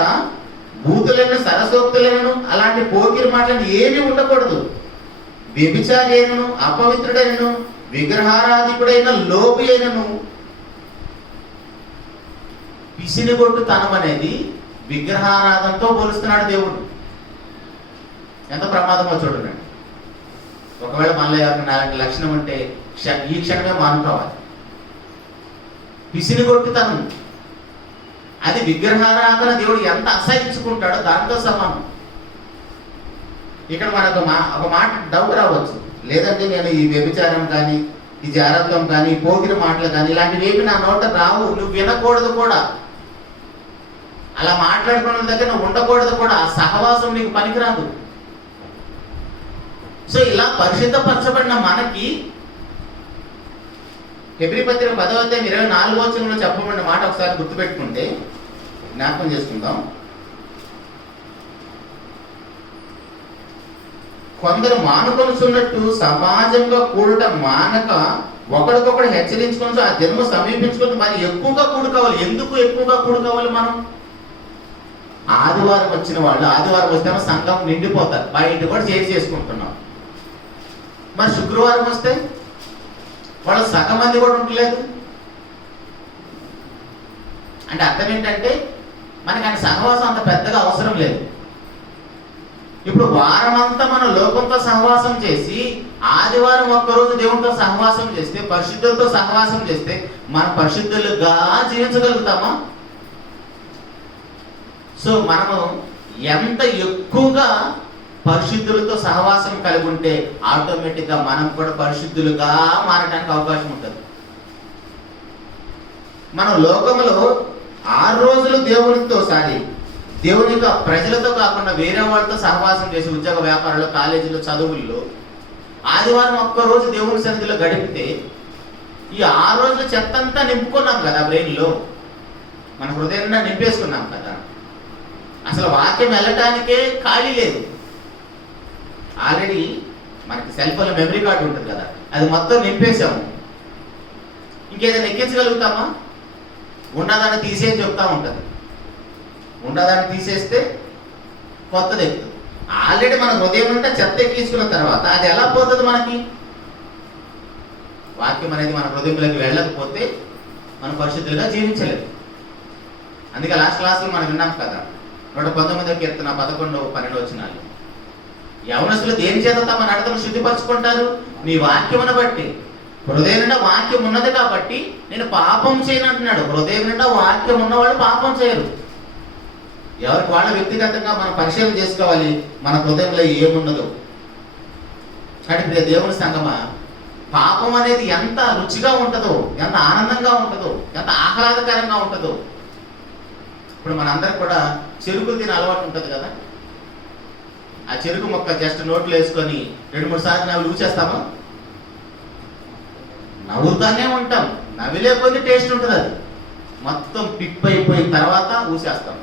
బూతులను, సరసోక్తులను, అలాంటి పోకిరి మాటలను ఏమీ ఉండకూడదు. వ్యభిచారి అయినను, అపవిత్రుడైనను, విగ్రహారాధికుడైన లోబి అయినను. పిసినిగొట్టుతనం అనేది విగ్రహారాధనతో పోలుస్తున్నాడు దేవుడు. ఎంత ప్రమాదమో చూడండి. ఒకవేళ మనలో ఎవరికి అలాంటి లక్షణం ఉంటే ఈ క్షణమే మానుకోవాలి. పిసినిగొట్టుతనం అది విగ్రహారాధన దేవుడు ఎంత అసహించుకుంటాడో దాంతో సమానం. ఇక్కడ మనకు ఒక మాట డౌట్ రావచ్చు, లేదంటే నేను ఈ వ్యభిచారం కానీ, ఈ జారత్వం కానీ, పోగిన మాటలు కానీ ఇలాంటివి ఏమి నా నోట రావు, నువ్వు వినకూడదు కూడా. అలా మాట్లాడుకున్న దగ్గర నువ్వు ఉండకూడదు కూడా. ఆ సహవాసం నీకు పనికిరాదు. సో ఇలా పరిశుద్ధపరచబడిన మనకి హెబ్రీ పత్రిక 10వ అధ్యాయం 24వ వచనంలో చెప్పబడిన మాట ఒకసారి గుర్తుపెట్టుకుంటే జ్ఞాపకం చేసుకుందాం. కొందరు మానుకొనుచున్నట్టు సమాజంగా కూడట మానక ఒకరికొకడు హెచ్చరించుకొని ఆ జన్మ సమీపించుకొని మరి ఎక్కువగా కూడుకోవాలి. ఎందుకు ఎక్కువగా కూడుకోవాలి? మనం ఆదివారం వచ్చిన వాళ్ళు ఆదివారం వస్తే సంఘం నిండిపోతారు, బయట కూడా చేసుకుంటున్నాం. మరి శుక్రవారం వస్తే వాళ్ళు సగం మంది కూడా ఉండలేదు. అంటే అర్థం ఏంటంటే మనకి ఆయన సహవాసం అంత పెద్దగా అవసరం లేదు. ఇప్పుడు వారం అంతా మనం లోకంతో సహవాసం చేసి ఆదివారం ఒక్కరోజు దేవునితో సహవాసం చేస్తే, పరిశుద్ధులతో సహవాసం చేస్తే మనం పరిశుద్ధులుగా జీవించగలుగుతామా? సో మనము ఎంత ఎక్కువగా పరిశుద్ధులతో సహవాసం కలిగి ఉంటే ఆటోమేటిక్గా మనం కూడా పరిశుద్ధులుగా మారడానికి అవకాశం ఉంటుంది. మనం లోకంలో 6 రోజులు దేవునితో దేవుని యొక్క ప్రజలతో కాకుండా వేరే వాళ్ళతో సహవాసం చేసి ఉద్యోగ వ్యాపారాలు, కాలేజీలో, చదువుల్లో ఆదివారం ఒక్కరోజు దేవుని సన్నిధిలో గడిపితే ఈ 6 రోజుల చెత్త అంతా నింపుకున్నాం కదా బ్రెయిన్లో, మన హృదయంగా నింపేసుకున్నాం కదా. అసలు వాక్యం వెళ్ళటానికే ఖాళీ లేదు. ఆల్రెడీ మనకి సెల్ ఫోన్లో మెమరీ కార్డు ఉంటుంది కదా, అది మొత్తం నింపేసాము. ఇంకేదైనా ఎక్కించగలుగుతామా? ఉన్నదాన్ని తీసేసి చెప్తా ఉంటుంది. ఉన్నదాన్ని తీసేస్తే కొత్తది ఎక్కుతుంది. ఆల్రెడీ మన హృదయం నుండి చెత్త ఎక్కించుకున్న తర్వాత అది ఎలా పోతుంది? మనకి వాక్యం అనేది మన హృదయంలోకి వెళ్ళకపోతే మనం పరిశుద్ధులుగా జీవించలేదు. అందుకే లాస్ట్ క్లాస్లో మనం విన్నాం కదా, 119వ కీర్తన 11, 12 వచనాలు. యవనస్తులు దేని చేత తమ నడతను శుద్ధిపరచుకుంటారు? నీ వాక్యమును బట్టి. హృదయం నిండా వాక్యం ఉన్నది కాబట్టి నేను పాపం చేయను అంటున్నాడు. హృదయం నిండా వాక్యం ఉన్నవాళ్ళు పాపం చేయరు. ఎవరికి వాళ్ళ వ్యక్తిగతంగా మనం పరిశీలన చేసుకోవాలి మన హృదయంలో ఏమున్నదో. కాబట్టి దేవుని సంగమా, పాపం అనేది ఎంత రుచిగా ఉంటుందో, ఎంత ఆనందంగా ఉంటుందో, ఎంత ఆహ్లాదకరంగా ఉంటుందో. ఇప్పుడు మనందరికి కూడా చెరుకులు తినే అలవాటు ఉంటుంది కదా. ఆ చెరుకు మొక్క జస్ట్ నోట్లో వేసుకొని 2-3 సార్లు నవ్వులు ఊచేస్తామా? నవ్వుతానే ఉంటాం. నవ్విలే కొద్ది టేస్ట్ ఉంటుంది. అది మొత్తం పిప్ అయిపోయిన తర్వాత ఊసేస్తాం.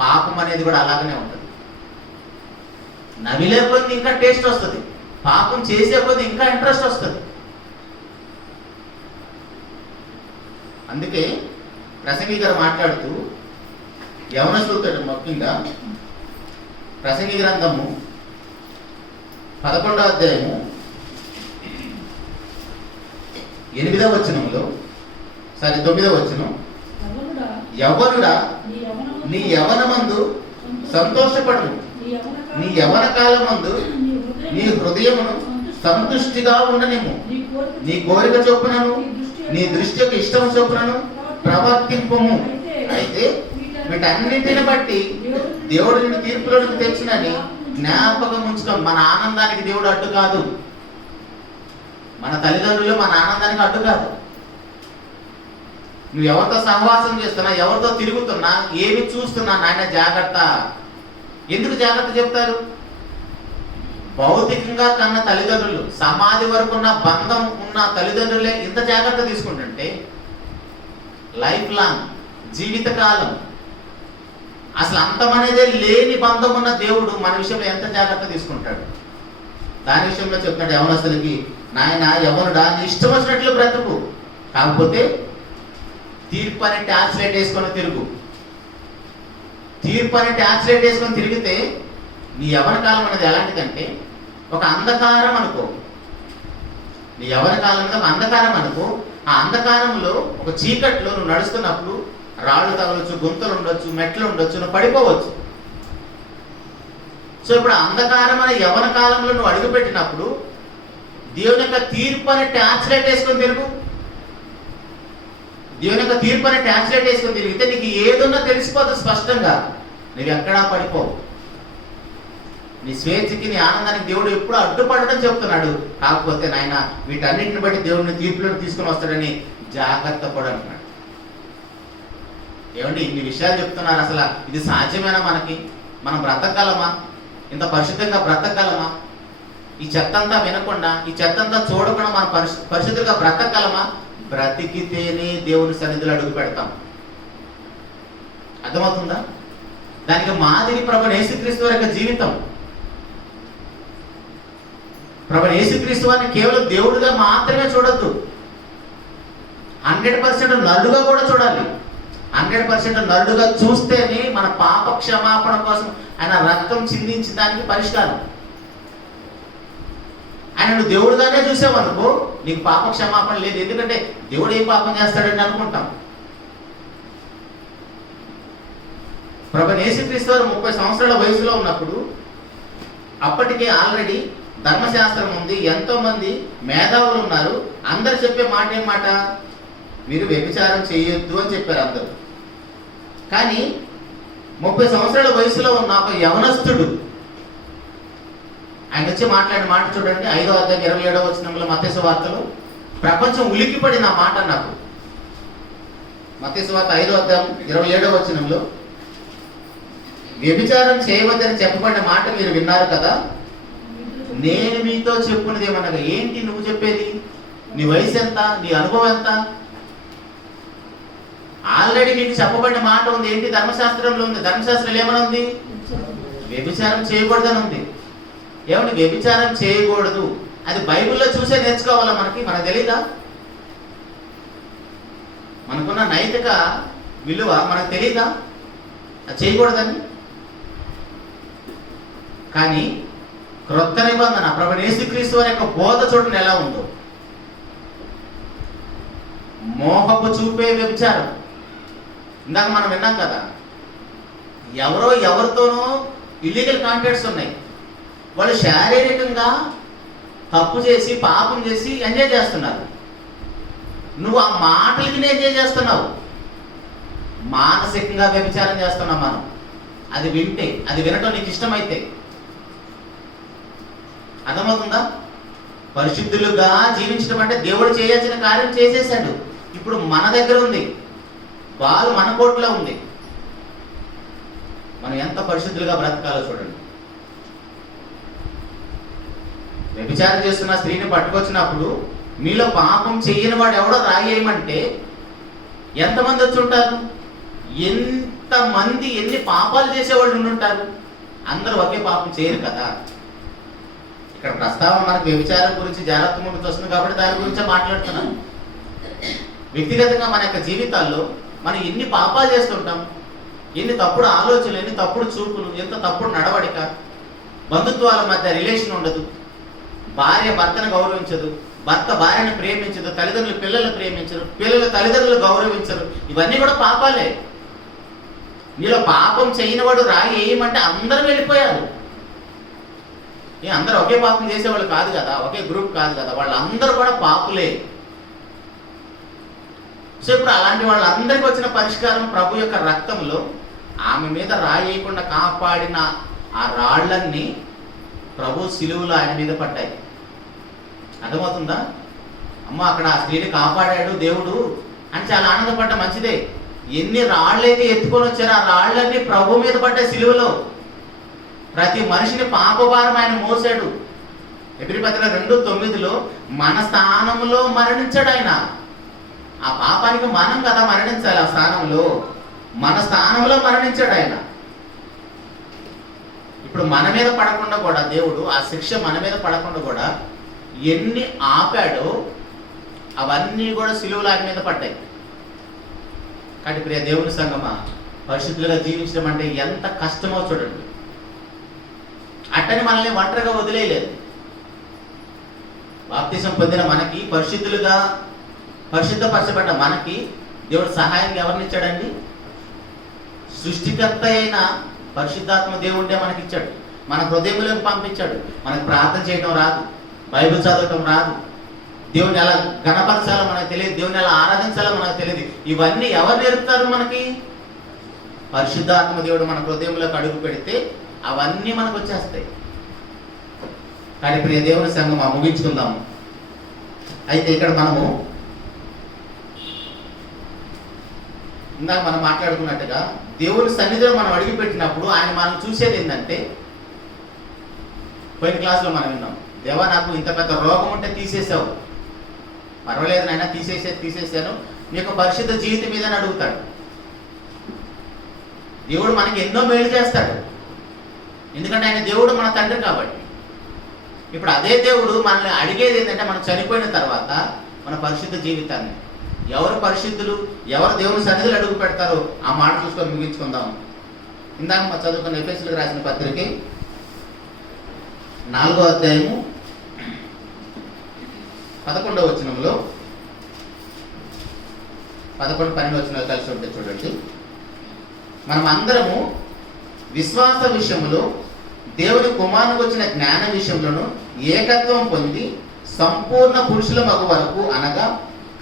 పాపం అనేది కూడా అలాగనే ఉంటుంది. నవ్విలే కొద్ది ఇంకా టేస్ట్ వస్తుంది, పాపం చేసే కొద్ది ఇంకా ఇంట్రెస్ట్ వస్తుంది. అందుకే ప్రసంగి గారు మాట్లాడుతూ యవనస్తులతో ముఖ్యంగా ప్రసంగి గ్రంథము 11వ అధ్యాయము 8వ వచనంలో 9వ వచనం, యవ్వనుడా నీ యవనమందు సంతోషపడము, నీ యవన కాలమందు నీ హృదయమును సంతుష్టిగా ఉండనిమ్ము, నీ కోరిక చొప్పునను నీ దృష్టికి ఇష్టం చొప్పునను ప్రవర్తింపము. అయితే వీటన్నిటిని బట్టి దేవుడు నిన్ను తీర్పులోకి తెచ్చినని జ్ఞాపకం ఉంచుకో. మన ఆనందానికి దేవుడు అడ్డు కాదు. మన తల్లిదండ్రులు మన ఆనందానికి అడ్డు కాదు. నువ్వు ఎవరితో సహవాసం చేస్తున్నా, ఎవరితో తిరుగుతున్నా, ఏమి చూస్తున్నా, నాయన జాగ్రత్త. ఎందుకు జాగ్రత్త చెప్తారు? భౌతికంగా కన్న తల్లిదండ్రులు, సమాధి వరకు ఉన్న బంధం ఉన్న తల్లిదండ్రులే ఇంత జాగ్రత్త తీసుకుంటుంటే లైఫ్ లాంగ్, జీవితకాలం, అసలు అంతమనేదే లేని బంధం ఉన్న దేవుడు మన విషయంలో ఎంత జాగ్రత్త తీసుకుంటాడు. దాని విషయంలో చెప్తున్నాడు యవనస్తులకి, నాయన యవనుడా నీ ఇష్టం వచ్చినట్లు బ్రతుకు, కాకపోతే తీర్పు అనే ట్యాక్స్ లైట్ వేసుకొని తిరుగు. తీర్పు అనే ట్యాక్స్ లైట్ వేసుకొని తిరిగితే నీ యవన కాలం అనేది ఎలాంటిదంటే ఒక అంధకారం అనుకో. నీ యవన కాలం అనేది ఒక అంధకారం అనుకో. ఆ అంధకారంలో ఒక చీకట్లో నువ్వు నడుస్తున్నప్పుడు రాళ్ళు తగలొచ్చు, గుంతలు ఉండొచ్చు, మెట్లు ఉండొచ్చు, నువ్వు పడిపోవచ్చు. సో ఇప్పుడు అంధకారం అనే యవన కాలంలో నువ్వు అడుగుపెట్టినప్పుడు దేవుని యొక్క తీర్పు అనే ట్యాక్స్ లైట్ వేసుకొని తిరుగు. దేవుని యొక్క తీర్పు అనే ట్యాక్స్ లైట్ వేసుకొని తిరిగితే నీకు ఏదున్నా తెలిసిపోతుంది స్పష్టంగా. నువ్వు ఎక్కడా పడిపోవు. నీ స్వేచ్ఛకి, నీ ఆనందానికి దేవుడు ఎప్పుడు అడ్డుపడడం చెప్తున్నాడు. కాకపోతే నాయన వీటన్నిటిని బట్టి దేవుడిని తీర్పులను తీసుకుని వస్తాడని జాగ్రత్త కూడా అంటున్నాడు. ఏమండి ఇన్ని విషయాలు చెప్తున్నారు, అసలు ఇది సాధ్యమేనా? మనం బ్రతకగలమా? ఇంత పరిశుద్ధంగా బ్రతకగలమా? ఈ చెత్తంతా వినకుండా, ఈ చెత్తంతా చూడకుండా మనం పరిశుద్ధంగా బ్రతకగలమా? బ్రతికితేనే దేవుని సన్నిధిలో అడుగు పెడతాం. అర్థమవుతుందా? దానికి మాదిరి ప్రభువైన యేసుక్రీస్తు వారి యొక్క జీవితం. ప్రభువైన యేసుక్రీస్తు వారిని కేవలం దేవుడిగా మాత్రమే చూడొద్దు, 100% నరుడుగా కూడా చూడాలి. 100% నరుడుగా చూస్తేనే మన పాప క్షమాపణ కోసం ఆయన రక్తం చిందించిన దానికి పరిష్కారం. ఆయన నువ్వు దేవుడుగానే చూసావనుకో నీకు పాప క్షమాపణ లేదు. ఎందుకంటే దేవుడు ఏం పాపం చేస్తాడని అనుకుంటాం. ప్రభువైన యేసుక్రీస్తు వారు 30 సంవత్సరాల వయసులో ఉన్నప్పుడు అప్పటికే ఆల్రెడీ ధర్మశాస్త్రం ఉంది, ఎంతో మంది మేధావులు ఉన్నారు. అందరు చెప్పే మాట ఏం మాట? మీరు వ్యభిచారం చేయొద్దు అని చెప్పారు అందరూ. కానీ 30 సంవత్సరాల వయసులో ఉన్న ఒక యవనస్తుడు ఆయన వచ్చి మాట్లాడిన మాట చూడండి. 5వ అధ్యాయం 27వ వచనంలో మత్తయి సువార్తలో ప్రపంచం ఉలిక్కిపడిన మాట నాకు. మత్తయి సువార్త 5వ అధ్యాయం 27వ వచనంలో వ్యభిచారం చేయవద్దని చెప్పబడిన మాట మీరు విన్నారు కదా, నేను మీతో చెప్పుకున్నది ఏమనగా. ఏంటి నువ్వు చెప్పేది? నీ వయసు ఎంత? నీ అనుభవం ఎంత? ఆల్రెడీ మీకు చెప్పబడిన మాట ఉంది. ఏంటి? ధర్మశాస్త్రంలో ఉంది. ధర్మశాస్త్రంలో ఏమని ఉంది? వ్యభిచారం చేయకూడదని ఉంది. ఏమంటే వ్యభిచారం చేయకూడదు అది బైబిల్లో చూసే నేర్చుకోవాలా? మనకు తెలీదా? మనకున్న నైతిక విలువ మనకు తెలీదా అది చేయకూడదని? కానీ క్రొత్త నిబంధన ప్రభువైన యేసుక్రీస్తు వారి యొక్క బోధ చూడండి ఎలా ఉందో. మోహపు చూపే వ్యభిచారం. ఇందాక మనం విన్నాం కదా, ఎవరితోనో ఇల్లీగల్ కాంటాక్ట్స్ ఉన్నాయి. వాళ్ళు శారీరకంగా తప్పు చేసి పాపం చేసి ఎంజాయ్ చేస్తున్నారు. నువ్వు ఆ మాటలకి ఎంజాయ్ చేస్తున్నావు. మానసికంగా వ్యభిచారం చేస్తున్నాం మనం. అది వినటం నీకు ఇష్టమైతే. అర్థమవుతుందా? పరిశుద్ధులుగా జీవించడం అంటే దేవుడు చేయాల్సిన కార్యం చేసేసాడు. ఇప్పుడు మన దగ్గర ఉంది, బాలు మన కోట్లో ఉంది. మనం ఎంత పరిశుద్ధులుగా బ్రతకాలో చూడండి. వ్యభిచారం చేస్తున్న స్త్రీని పట్టుకొచ్చినప్పుడు మీలో పాపం చెయ్యని వాడు ఎవడో రాయేయమంటే ఎంతమంది వచ్చి ఉంటారు? ఎంతమంది ఎన్ని పాపాలు చేసేవాళ్ళు ఉండుంటారు? అందరూ ఒకే పాపం చేయరు కదా. ఇక్కడ ప్రస్తావన మనకు వ్యభిచారం గురించి జాగ్రత్త ముందుకు వస్తుంది కాబట్టి దాని గురించే మాట్లాడుతున్నాను. వ్యక్తిగతంగా మన యొక్క జీవితాల్లో మనం ఎన్ని పాపాలు చేస్తుంటాం, ఎన్ని తప్పుడు ఆలోచనలు, ఎన్ని తప్పుడు చూపులు, ఎంత తప్పుడు నడవడిక, బంధుత్వాల మధ్య రిలేషన్ ఉండదు, భార్య భర్తను గౌరవించదు, భర్త భార్యను ప్రేమించదు, తల్లిదండ్రులు పిల్లలను ప్రేమించరు, పిల్లలు తల్లిదండ్రులు గౌరవించరు. ఇవన్నీ కూడా పాపాలే. మీలో పాపం చేయని వాడు రాయి వేయమంటే అందరూ వెళ్ళిపోయారు. అందరూ ఒకే పాపం చేసేవాళ్ళు కాదు కదా, ఒకే గ్రూప్ కాదు కదా, వాళ్ళందరూ కూడా పాపులే. సో ఇప్పుడు అలాంటి వాళ్ళందరికీ వచ్చిన పరిష్కారం ప్రభు యొక్క రక్తంలో ఆమె మీద రాయేయకుండా కాపాడిన ఆ రాళ్లన్నీ ప్రభు సిలువలో ఆయన మీద పడ్డాయి. అర్థమవుతుందా? అమ్మ అక్కడ ఆ స్త్రీని కాపాడాడు దేవుడు అని చాలా ఆనందపడ్డ మంచిదే. ఎన్ని రాళ్ళైతే ఎత్తుకొని వచ్చారో ఆ రాళ్ళన్నీ ప్రభు మీద పడ్డాయి సిలువలో. ప్రతి మనిషిని పాపభారం ఆయన మోసాడు. ఎబ్రీ పత్రిక 2:9 మన స్థానంలో మరణించాడు ఆయన. ఆ పాపానికి మనం కదా మరణించాలి. ఆ స్థానంలో మన స్థానంలో మరణించాడు ఆయన. ఇప్పుడు మన మీద పడకుండా కూడా దేవుడు ఆ శిక్ష మన మీద పడకుండా కూడా ఎన్ని ఆపాడో అవన్నీ కూడా సిలువలో ఆయన మీద పడ్డాయి. కాబట్టి ప్రియ దేవుని సంగమా, పరిశుద్ధులుగా జీవించడం అంటే ఎంత కష్టమో చూడండి. అట్టని మనల్ని ఒంటరిగా వదిలేయలేదు. బాప్తిసం పొందిన మనకి, పరిశుద్ధపరచబడ్డ మనకి దేవుడు సహాయం ఎవరినిచ్చాడండి? సృష్టికర్త అయిన పరిశుద్ధాత్మ దేవుడే మనకిచ్చాడు. మన హృదయంలోకి పంపించాడు. మనకు ప్రార్థన చేయడం రాదు, బైబిల్ చదవటం రాదు, దేవుని ఎలా గణపరచాలో మనకు తెలియదు, దేవుని ఎలా ఆరాధించాలో మనకు తెలియదు. ఇవన్నీ ఎవరు నేర్పుతారు మనకి? పరిశుద్ధాత్మ దేవుడు మన హృదయంలోకి అడుగు పెడితే అవన్నీ మనకు వచ్చేస్తాయి. కానీ ప్రియ దేవుని సంగమా, ముగించుకుందాము. అయితే ఇక్కడ మనము ఇందాక మనం మాట్లాడుకున్నట్టుగా దేవుని సన్నిధిలో మనం అడిగి పెట్టినప్పుడు ఆయన మనం చూసేది ఏంటంటే, పోయిన క్లాసులో మనం విన్నాం, దేవా నాకు ఇంత పెద్ద రోగం ఉంటే తీసేసావు, పర్వాలేదు నాయన తీసేసాను, నీ యొక్క పరిశుద్ధ జీవితం మీద అడుగుతాడు. దేవుడు మనకి ఎన్నో మేలు చేస్తాడు, ఎందుకంటే ఆయన దేవుడు మన తండ్రి కాబట్టి. ఇప్పుడు అదే దేవుడు మనల్ని అడిగేది ఏంటంటే, మనం చనిపోయిన తర్వాత మన పరిశుద్ధ జీవితాన్ని. ఎవరు పరిశుద్ధులు, ఎవరు దేవుని సన్నిధిలో అడుగు పెడతారో ఆ మాట చూసుకొని ముగించుకుందాం. ఇందాక మా చదువుకున్న ఎఫెసీయులకు రాసిన పత్రిక 4వ అధ్యాయము 11వ వచనంలో 11-12 వచనాలు కలిసి ఉంటే చూడండి. మనం అందరము విశ్వాస విషయంలో దేవుని కుమారునికి వచ్చిన జ్ఞాన విషయంలోను ఏకత్వం పొంది సంపూర్ణ పురుషుల మగు వరకు, అనగా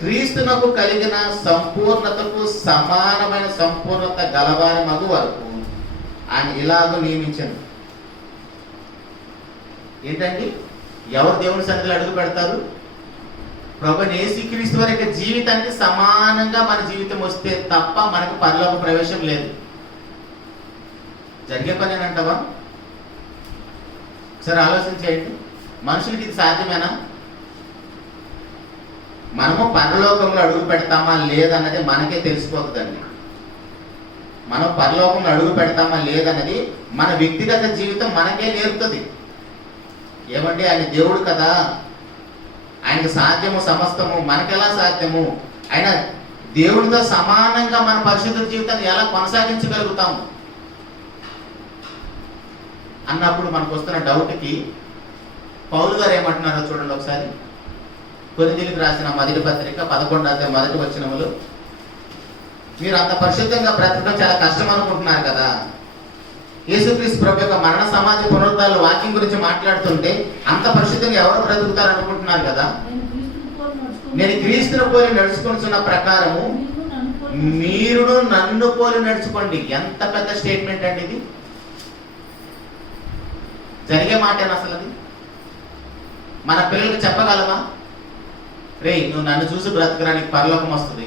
క్రీస్తునకు కలిగిన సంపూర్ణతకు సమానమైన సంపూర్ణత గలవారి మగు వరకు ఆయన ఇలాగ నియమించను. ఏంటండి? ఎవరు దేవుని సన్నిధిలో అడుగు పెడతారు? ప్రభువైన యేసుక్రీస్తు వారి యొక్క జీవితానికి సమానంగా మన జీవితం వస్తే తప్ప మనకు పరలోక ప్రవేశం లేదు. జరిగే పని అని అంటావా? సరే ఆలోచించేయండి, మనుషులకి ఇది సాధ్యమేనా? మనము పరలోకంలో అడుగు పెడతామా లేదన్నది మనకే తెలిసిపోతుందండి. మనం పరలోకంలో అడుగు పెడతామా లేదన్నది మన వ్యక్తిగత జీవితం మనకే నేర్పుతుంది. ఏమంటే ఆయన దేవుడు కదా, ఆయనకు సాధ్యము సమస్తము, మనకెలా సాధ్యము? ఆయన దేవుడితో సమానంగా మన పరిశుద్ధ జీవితాన్ని ఎలా కొనసాగించగలుగుతాము అన్నప్పుడు మనకు వస్తున్న డౌట్కి పౌలు గారు ఏమంటున్నారో చూడండి ఒకసారి. కొరింథీయులకు రాసిన మొదటి పత్రిక 11వ అధ్యాయం మొదటి వచనములు, మీరు అంత పరిశుద్ధంగా బ్రతకడం చాలా కష్టం అనుకుంటున్నారు కదా. యేసుక్రీస్తు ప్రభు యొక్క మరణ సమాధి పునరుద్ధాల వాక్యం గురించి మాట్లాడుతుంటే అంత పరిశుద్ధంగా ఎవరు బ్రతుకుతారు అనుకుంటున్నారు కదా. నేను క్రీస్తును పోలి నడుచుకుంటున్న ప్రకారము మీరు నన్ను పోలి నడుచుకోండి. ఎంత పెద్ద స్టేట్మెంట్ అండి ఇది! జరిగే మాటేనా అసలు అది? మన పిల్లలకు చెప్పగలమా, రే నువ్వు నన్ను చూసి బ్రతకడానికి పరలోకం వస్తుంది,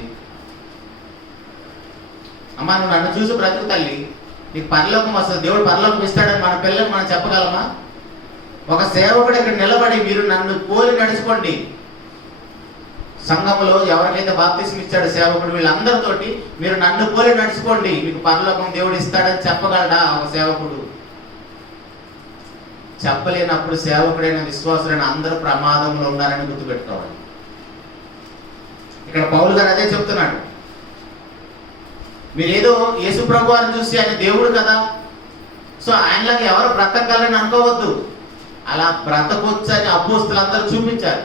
అమ్మా నువ్వు నన్ను చూసి బ్రతుకు తల్లి నీకు పరలోకం వస్తుంది, దేవుడు పరలోకం ఇస్తాడని మన పిల్లలకు మనం చెప్పగలమా? ఒక సేవకుడు ఇక్కడ నిలబడి మీరు నన్ను పోలి నడుచుకోండి, సంఘములో ఎవరికైతే బాప్తిస్మం ఇచ్చాడు సేవకుడు వీళ్ళందరితోటి మీరు నన్ను పోలి నడుచుకోండి, మీకు పరలోకం దేవుడు ఇస్తాడని చెప్పగలడా ఒక సేవకుడు? చెప్పలేనప్పుడు సేవకుడైన విశ్వాసులైన అందరూ ప్రమాదంలో ఉన్నారని గుర్తుపెట్టుకోవాలి. ఇక్కడ పౌలు గారు అదే చెప్తున్నాడు. మీరేదో యేసు ప్రభు వారిని చూసి ఆయన దేవుడు కదా, సో ఆయనలాగా ఎవరు బ్రతకాలని అనుకోవద్దు. అలా బ్రతకొచ్చని అపోస్తులందరూ చూపించారు.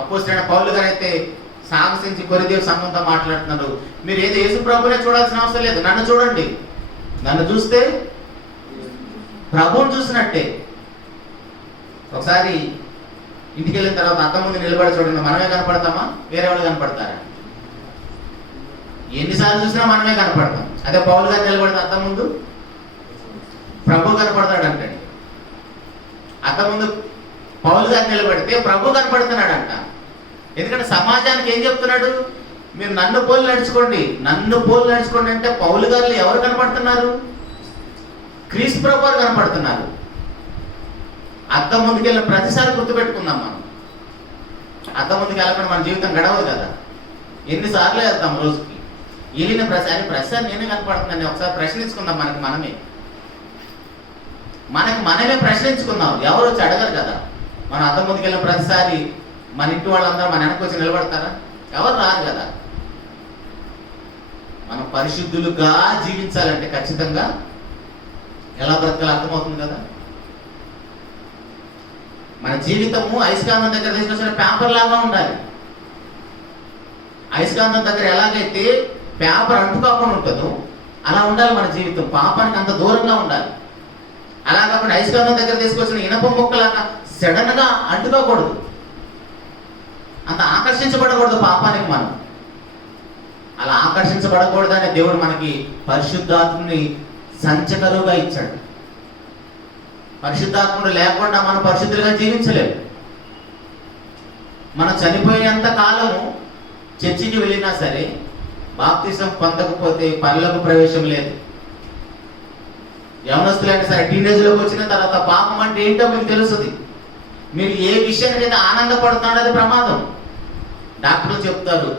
అపోస్తులైన పౌలు గారు అయితే సాహసించి కొరింథీ సంఘంతో మాట్లాడుతున్నారు, మీరు ఏదో యేసు ప్రభునే చూడాల్సిన అవసరం లేదు, నన్ను చూడండి, నన్ను చూస్తే ప్రభువుని చూసినట్టే. ఒకసారి ఇంటికి వెళ్ళిన తర్వాత అత్త ముందు నిలబడి చూడండి, మనమే కనపడతామా వేరే వాళ్ళు కనపడతారా? ఎన్నిసార్లు చూసినా మనమే కనపడతాం. అదే పౌలు గారు నిలబడితే అత్త ముందు ప్రభు కనపడతాడు అంటాడు. అత్త ముందు పౌలు గారు నిలబడితే ప్రభు కనపడుతున్నాడంట. ఎందుకంటే సమాజానికి ఏం చెప్తున్నాడు? మీరు నన్ను పోలి నడుచుకోండి, నన్ను పోలి నడుచుకోండి అంటే పౌలు గారు ఎవరు కనపడుతున్నారు? క్రీస్తు ప్రభు వారు కనపడుతున్నారు. అద్దం ముందుకు వెళ్ళిన ప్రతిసారి గుర్తుపెట్టుకుందాం. మనం అద్దం ముందుకు వెళ్ళకుండా మన జీవితం గడవదు కదా. ఎన్నిసార్లు వెళ్తాం రోజుకి? వెళ్ళిన ప్రతిసారి నేనే కనపడుతున్నాను. ఒకసారి ప్రశ్నించుకుందాం, మనకి మనమే ప్రశ్నించుకుందాం. ఎవరు వచ్చి అడగరు కదా. మనం అద్దం ముందుకు వెళ్ళిన ప్రతిసారి మన ఇంటి వాళ్ళందరూ మన వెనక్కి వచ్చి నిలబడతారా? ఎవరు రారు కదా. మనం పరిశుద్ధులుగా జీవించాలంటే ఖచ్చితంగా ఎలా బ్రతకాలో అర్థమవుతుంది కదా. మన జీవితము అయస్కాంతం దగ్గర తీసుకొచ్చిన పేపర్ లాగా ఉండాలి. అయస్కాంతం దగ్గర ఎలాగైతే పేపర్ అంటుకోకుండా ఉంటుందో అలా ఉండాలి మన జీవితం. పాపానికి అంత దూరంగా ఉండాలి. అలా కాకుండా అయస్కాంతం దగ్గర తీసుకొచ్చిన ఇనప ముక్కలాగా సడన్ గా అంటుకోకూడదు, అంత ఆకర్షించబడకూడదు పాపానికి. మనం అలా ఆకర్షించబడకూడదని దేవుడు మనకి పరిశుద్ధాత్మని సంచకరువుగా ఇచ్చాడు. పరిశుద్ధాత్ముడు లేకుండా మనం పరిశుద్ధులుగా జీవించలేము. మనం చనిపోయేంత కాలము చర్చికి వెళ్ళినా సరే బాప్తిసం పొందకపోతే పరలోక ప్రవేశం లేదు. యవనస్తులైనా సరే టీనేజ్లోకి వచ్చిన తర్వాత పాపం అంటే ఏంటో మీకు తెలుస్తుంది. మీరు ఏ విషయానికైతే ఆనందపడుతున్నాడో అది ప్రమాదం. డాక్టర్లు చెప్తారు,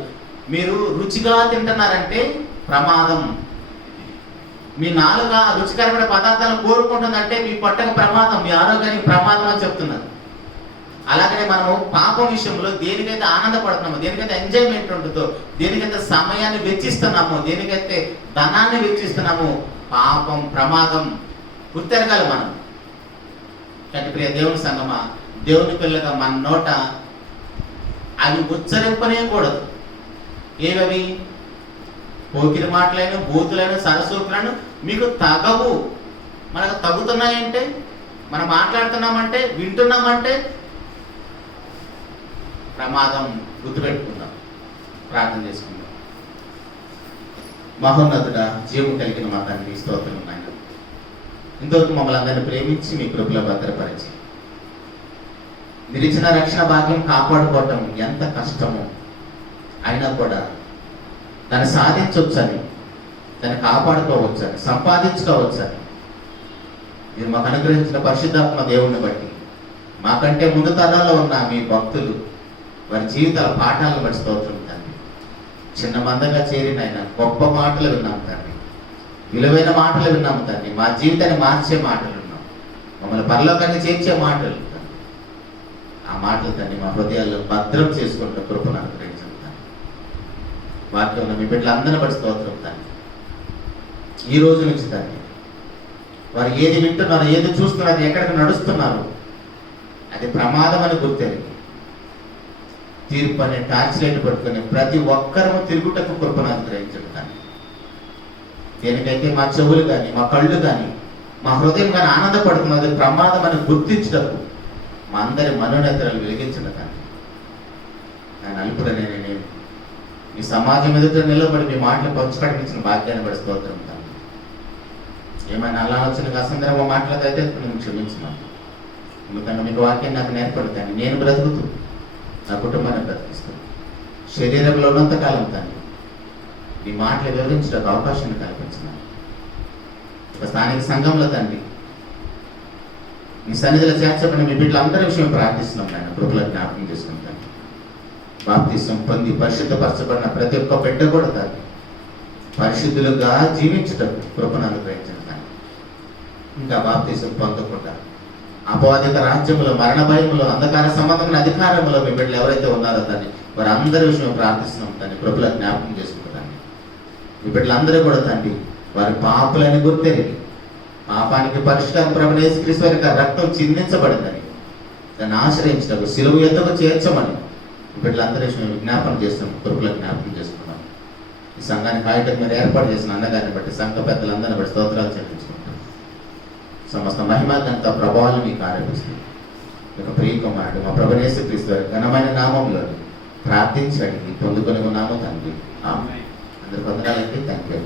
మీరు రుచిగా తింటున్నారంటే ప్రమాదం. మీ నాలుక రుచికరమైన పదార్థాలను కోరుకుంటుందంటే మీ పొట్టకు ప్రమాదం, మీ ఆరోగ్యానికి ప్రమాదం అని చెప్తున్నారు. అలాగనే మనము పాపం విషయంలో దేనికైతే ఆనందపడుతున్నామో, దేనికైతే ఎంజాయ్మెంట్ ఉంటుందో, దేనికైతే సమయాన్ని వెచ్చిస్తున్నామో, దేనికైతే ధనాన్ని వెచ్చిస్తున్నామో, పాపం ప్రమాదం గుర్తెరగాలి మనం. కాబట్టి ప్రియ దేవుని సంగమా, దేవుని పిల్లగా మన నోట అవి ఉచ్చరింపనే కూడదు. ఏవవి? పోకిరి మాటలైన, బూతులైన, సరసూకులను మీకు తగవు. మనకు తగుతున్నాయంటే, మనం మాట్లాడుతున్నామంటే, వింటున్నామంటే ప్రమాదం. గుర్తుపెట్టుకుందాం, ప్రార్థన చేసుకుందాం. మహోన్నతుడా, జీవం కలిగిన మా తండ్రి, స్తోత్రం నాయన. ఇంతవరకు మమ్మల్ని అందరినీ ప్రేమించి మీ కృపలో భద్రపరిచి నిలిచిన రక్షణ భాగ్యం కాపాడుకోవటం ఎంత కష్టమో అయినా కూడా దాన్ని సాధించవచ్చని, దాన్ని కాపాడుకోవచ్చని, సంపాదించుకోవచ్చని మీరు మాకు అనుగ్రహించిన పరిశుద్ధాత్మ దేవుణ్ణి బట్టి మాకంటే ముందు తరాల్లో ఉన్న మీ భక్తులు వారి జీవితాల పాఠాలను బట్టి స్తోత్రం తండ్రి. చిన్న మందంగా చేరిన ఆయన గొప్ప మాటలు విన్నాము తండ్రి, విలువైన మాటలు విన్నాము తండ్రి, మా జీవితాన్ని మార్చే మాటలు విన్నాం, మమ్మల్ని పరలోకాన్ని చేర్చే మాటలు తండ్రి. ఆ మాటలు తండ్రి మా హృదయాల్లో భద్రం చేసుకుంటూ కృపను అనుగ్రహించండి తండ్రి. వాక్యంలో మీ బిడ్డలందరిని బట్టి స్తోత్రం తండ్రి. ఈ రోజు నుంచి తండ్రి వారు ఏది వింటున్నారు, ఏది చూస్తున్నారు, ఎక్కడికి నడుస్తున్నారు, అది ప్రమాదం అని గుర్తెరిగి తీర్పు అనే టార్చ్ లైట్ పట్టుకొని ప్రతి ఒక్కరూ తిరుగుటకు కృపను అనుగ్రహించండి తండ్రి. దేనికైతే మా చెవులు కానీ మా కళ్ళు కానీ మా హృదయం కానీ ఆనందపడుతున్నది ప్రమాదం అని గుర్తించటకు మా అందరి మనోనేతరాలు వెలిగించండి తండ్రి. నేను అల్పుడనే నేను మీ సమాజం ఎదుట నిలబడి మీ మాటలు పంచుకడిపించిన భాగ్యాన్ని పడి స్తోత్రం తండ్రి. ఏమైనా ఆలోచనగా అసందర్భంగా మాట్లాడితే నేను క్షమించున్నాను. ఎందుకంటే మీకు వాక్యం నాకు నేర్పడతాను. నేను బ్రతుకుతూ నా కుటుంబాన్ని బ్రతికిస్తాను. శరీరంలో ఉన్నంతకాలం తండ్రి ఈ మాటలు వివరించడానికి అవకాశాన్ని కల్పించినాను. ఒక స్థానిక సంఘంలో తండ్రి మీ సన్నిధిలో చేర్చబడిన మీ బిడ్డలందరి విషయం ప్రార్థిస్తున్నాం. ఆయన కృపలో జ్ఞాపకం చేసుకుంటాను. బాప్తిసం పొంది పరిశుద్ధపరచబడిన ప్రతి ఒక్క బిడ్డ కూడా తండ్రి పరిశుద్ధులుగా జీవించటం కృపను అనుగ్రహించండి. ఇంకా బాప్తిసం పొందకుండా అపవాదిక రాజ్యంలో మరణ భయంలో అంధకార సంబంధమైన అధికారంలో మీ బిడ్డలు ఎవరైతే ఉన్నారో దాన్ని వారందరి విషయం ప్రార్థిస్తున్నాం తండ్రి. కృపలో జ్ఞాపకం చేసుకుంటాను. మీ బిడ్డలందరూ కూడా తండ్రి వారి పాపులని గుర్తెరిగి పాపానికి పరిష్కారం ప్రభువైన యేసుక్రీస్తు వారి యొక్క రక్తం చిందించబడిందని దాన్ని ఆశ్రయించడం సిలువ ఎద్దకు చేర్చమని మీ బిడ్డలందరి విషయం విజ్ఞాపన చేస్తున్నాం. కృపలో జ్ఞాపకం చేసుకున్నాం. ఈ సంఘానికి ఆయటకు మీరు ఏర్పాటు చేసిన అన్నగారిని బట్టి సంఘ పెద్దలందరిని బట్టి స్తోత్రాలు చెల్లించుకుంటాం. సమస్త మహిమ ఘనత ప్రభావాలు మీకు ఆరోపిస్తుంది. ఒక ప్రియ కుమారుడు మా ప్రభువైన యేసుక్రీస్తు వారి ఘనమైన నామంలో ప్రార్థించి అడిగి పొందుకొని ఉన్నాము తండ్రి. ఆమేన్. అందరూ పొందడానికి థాంక్యూ.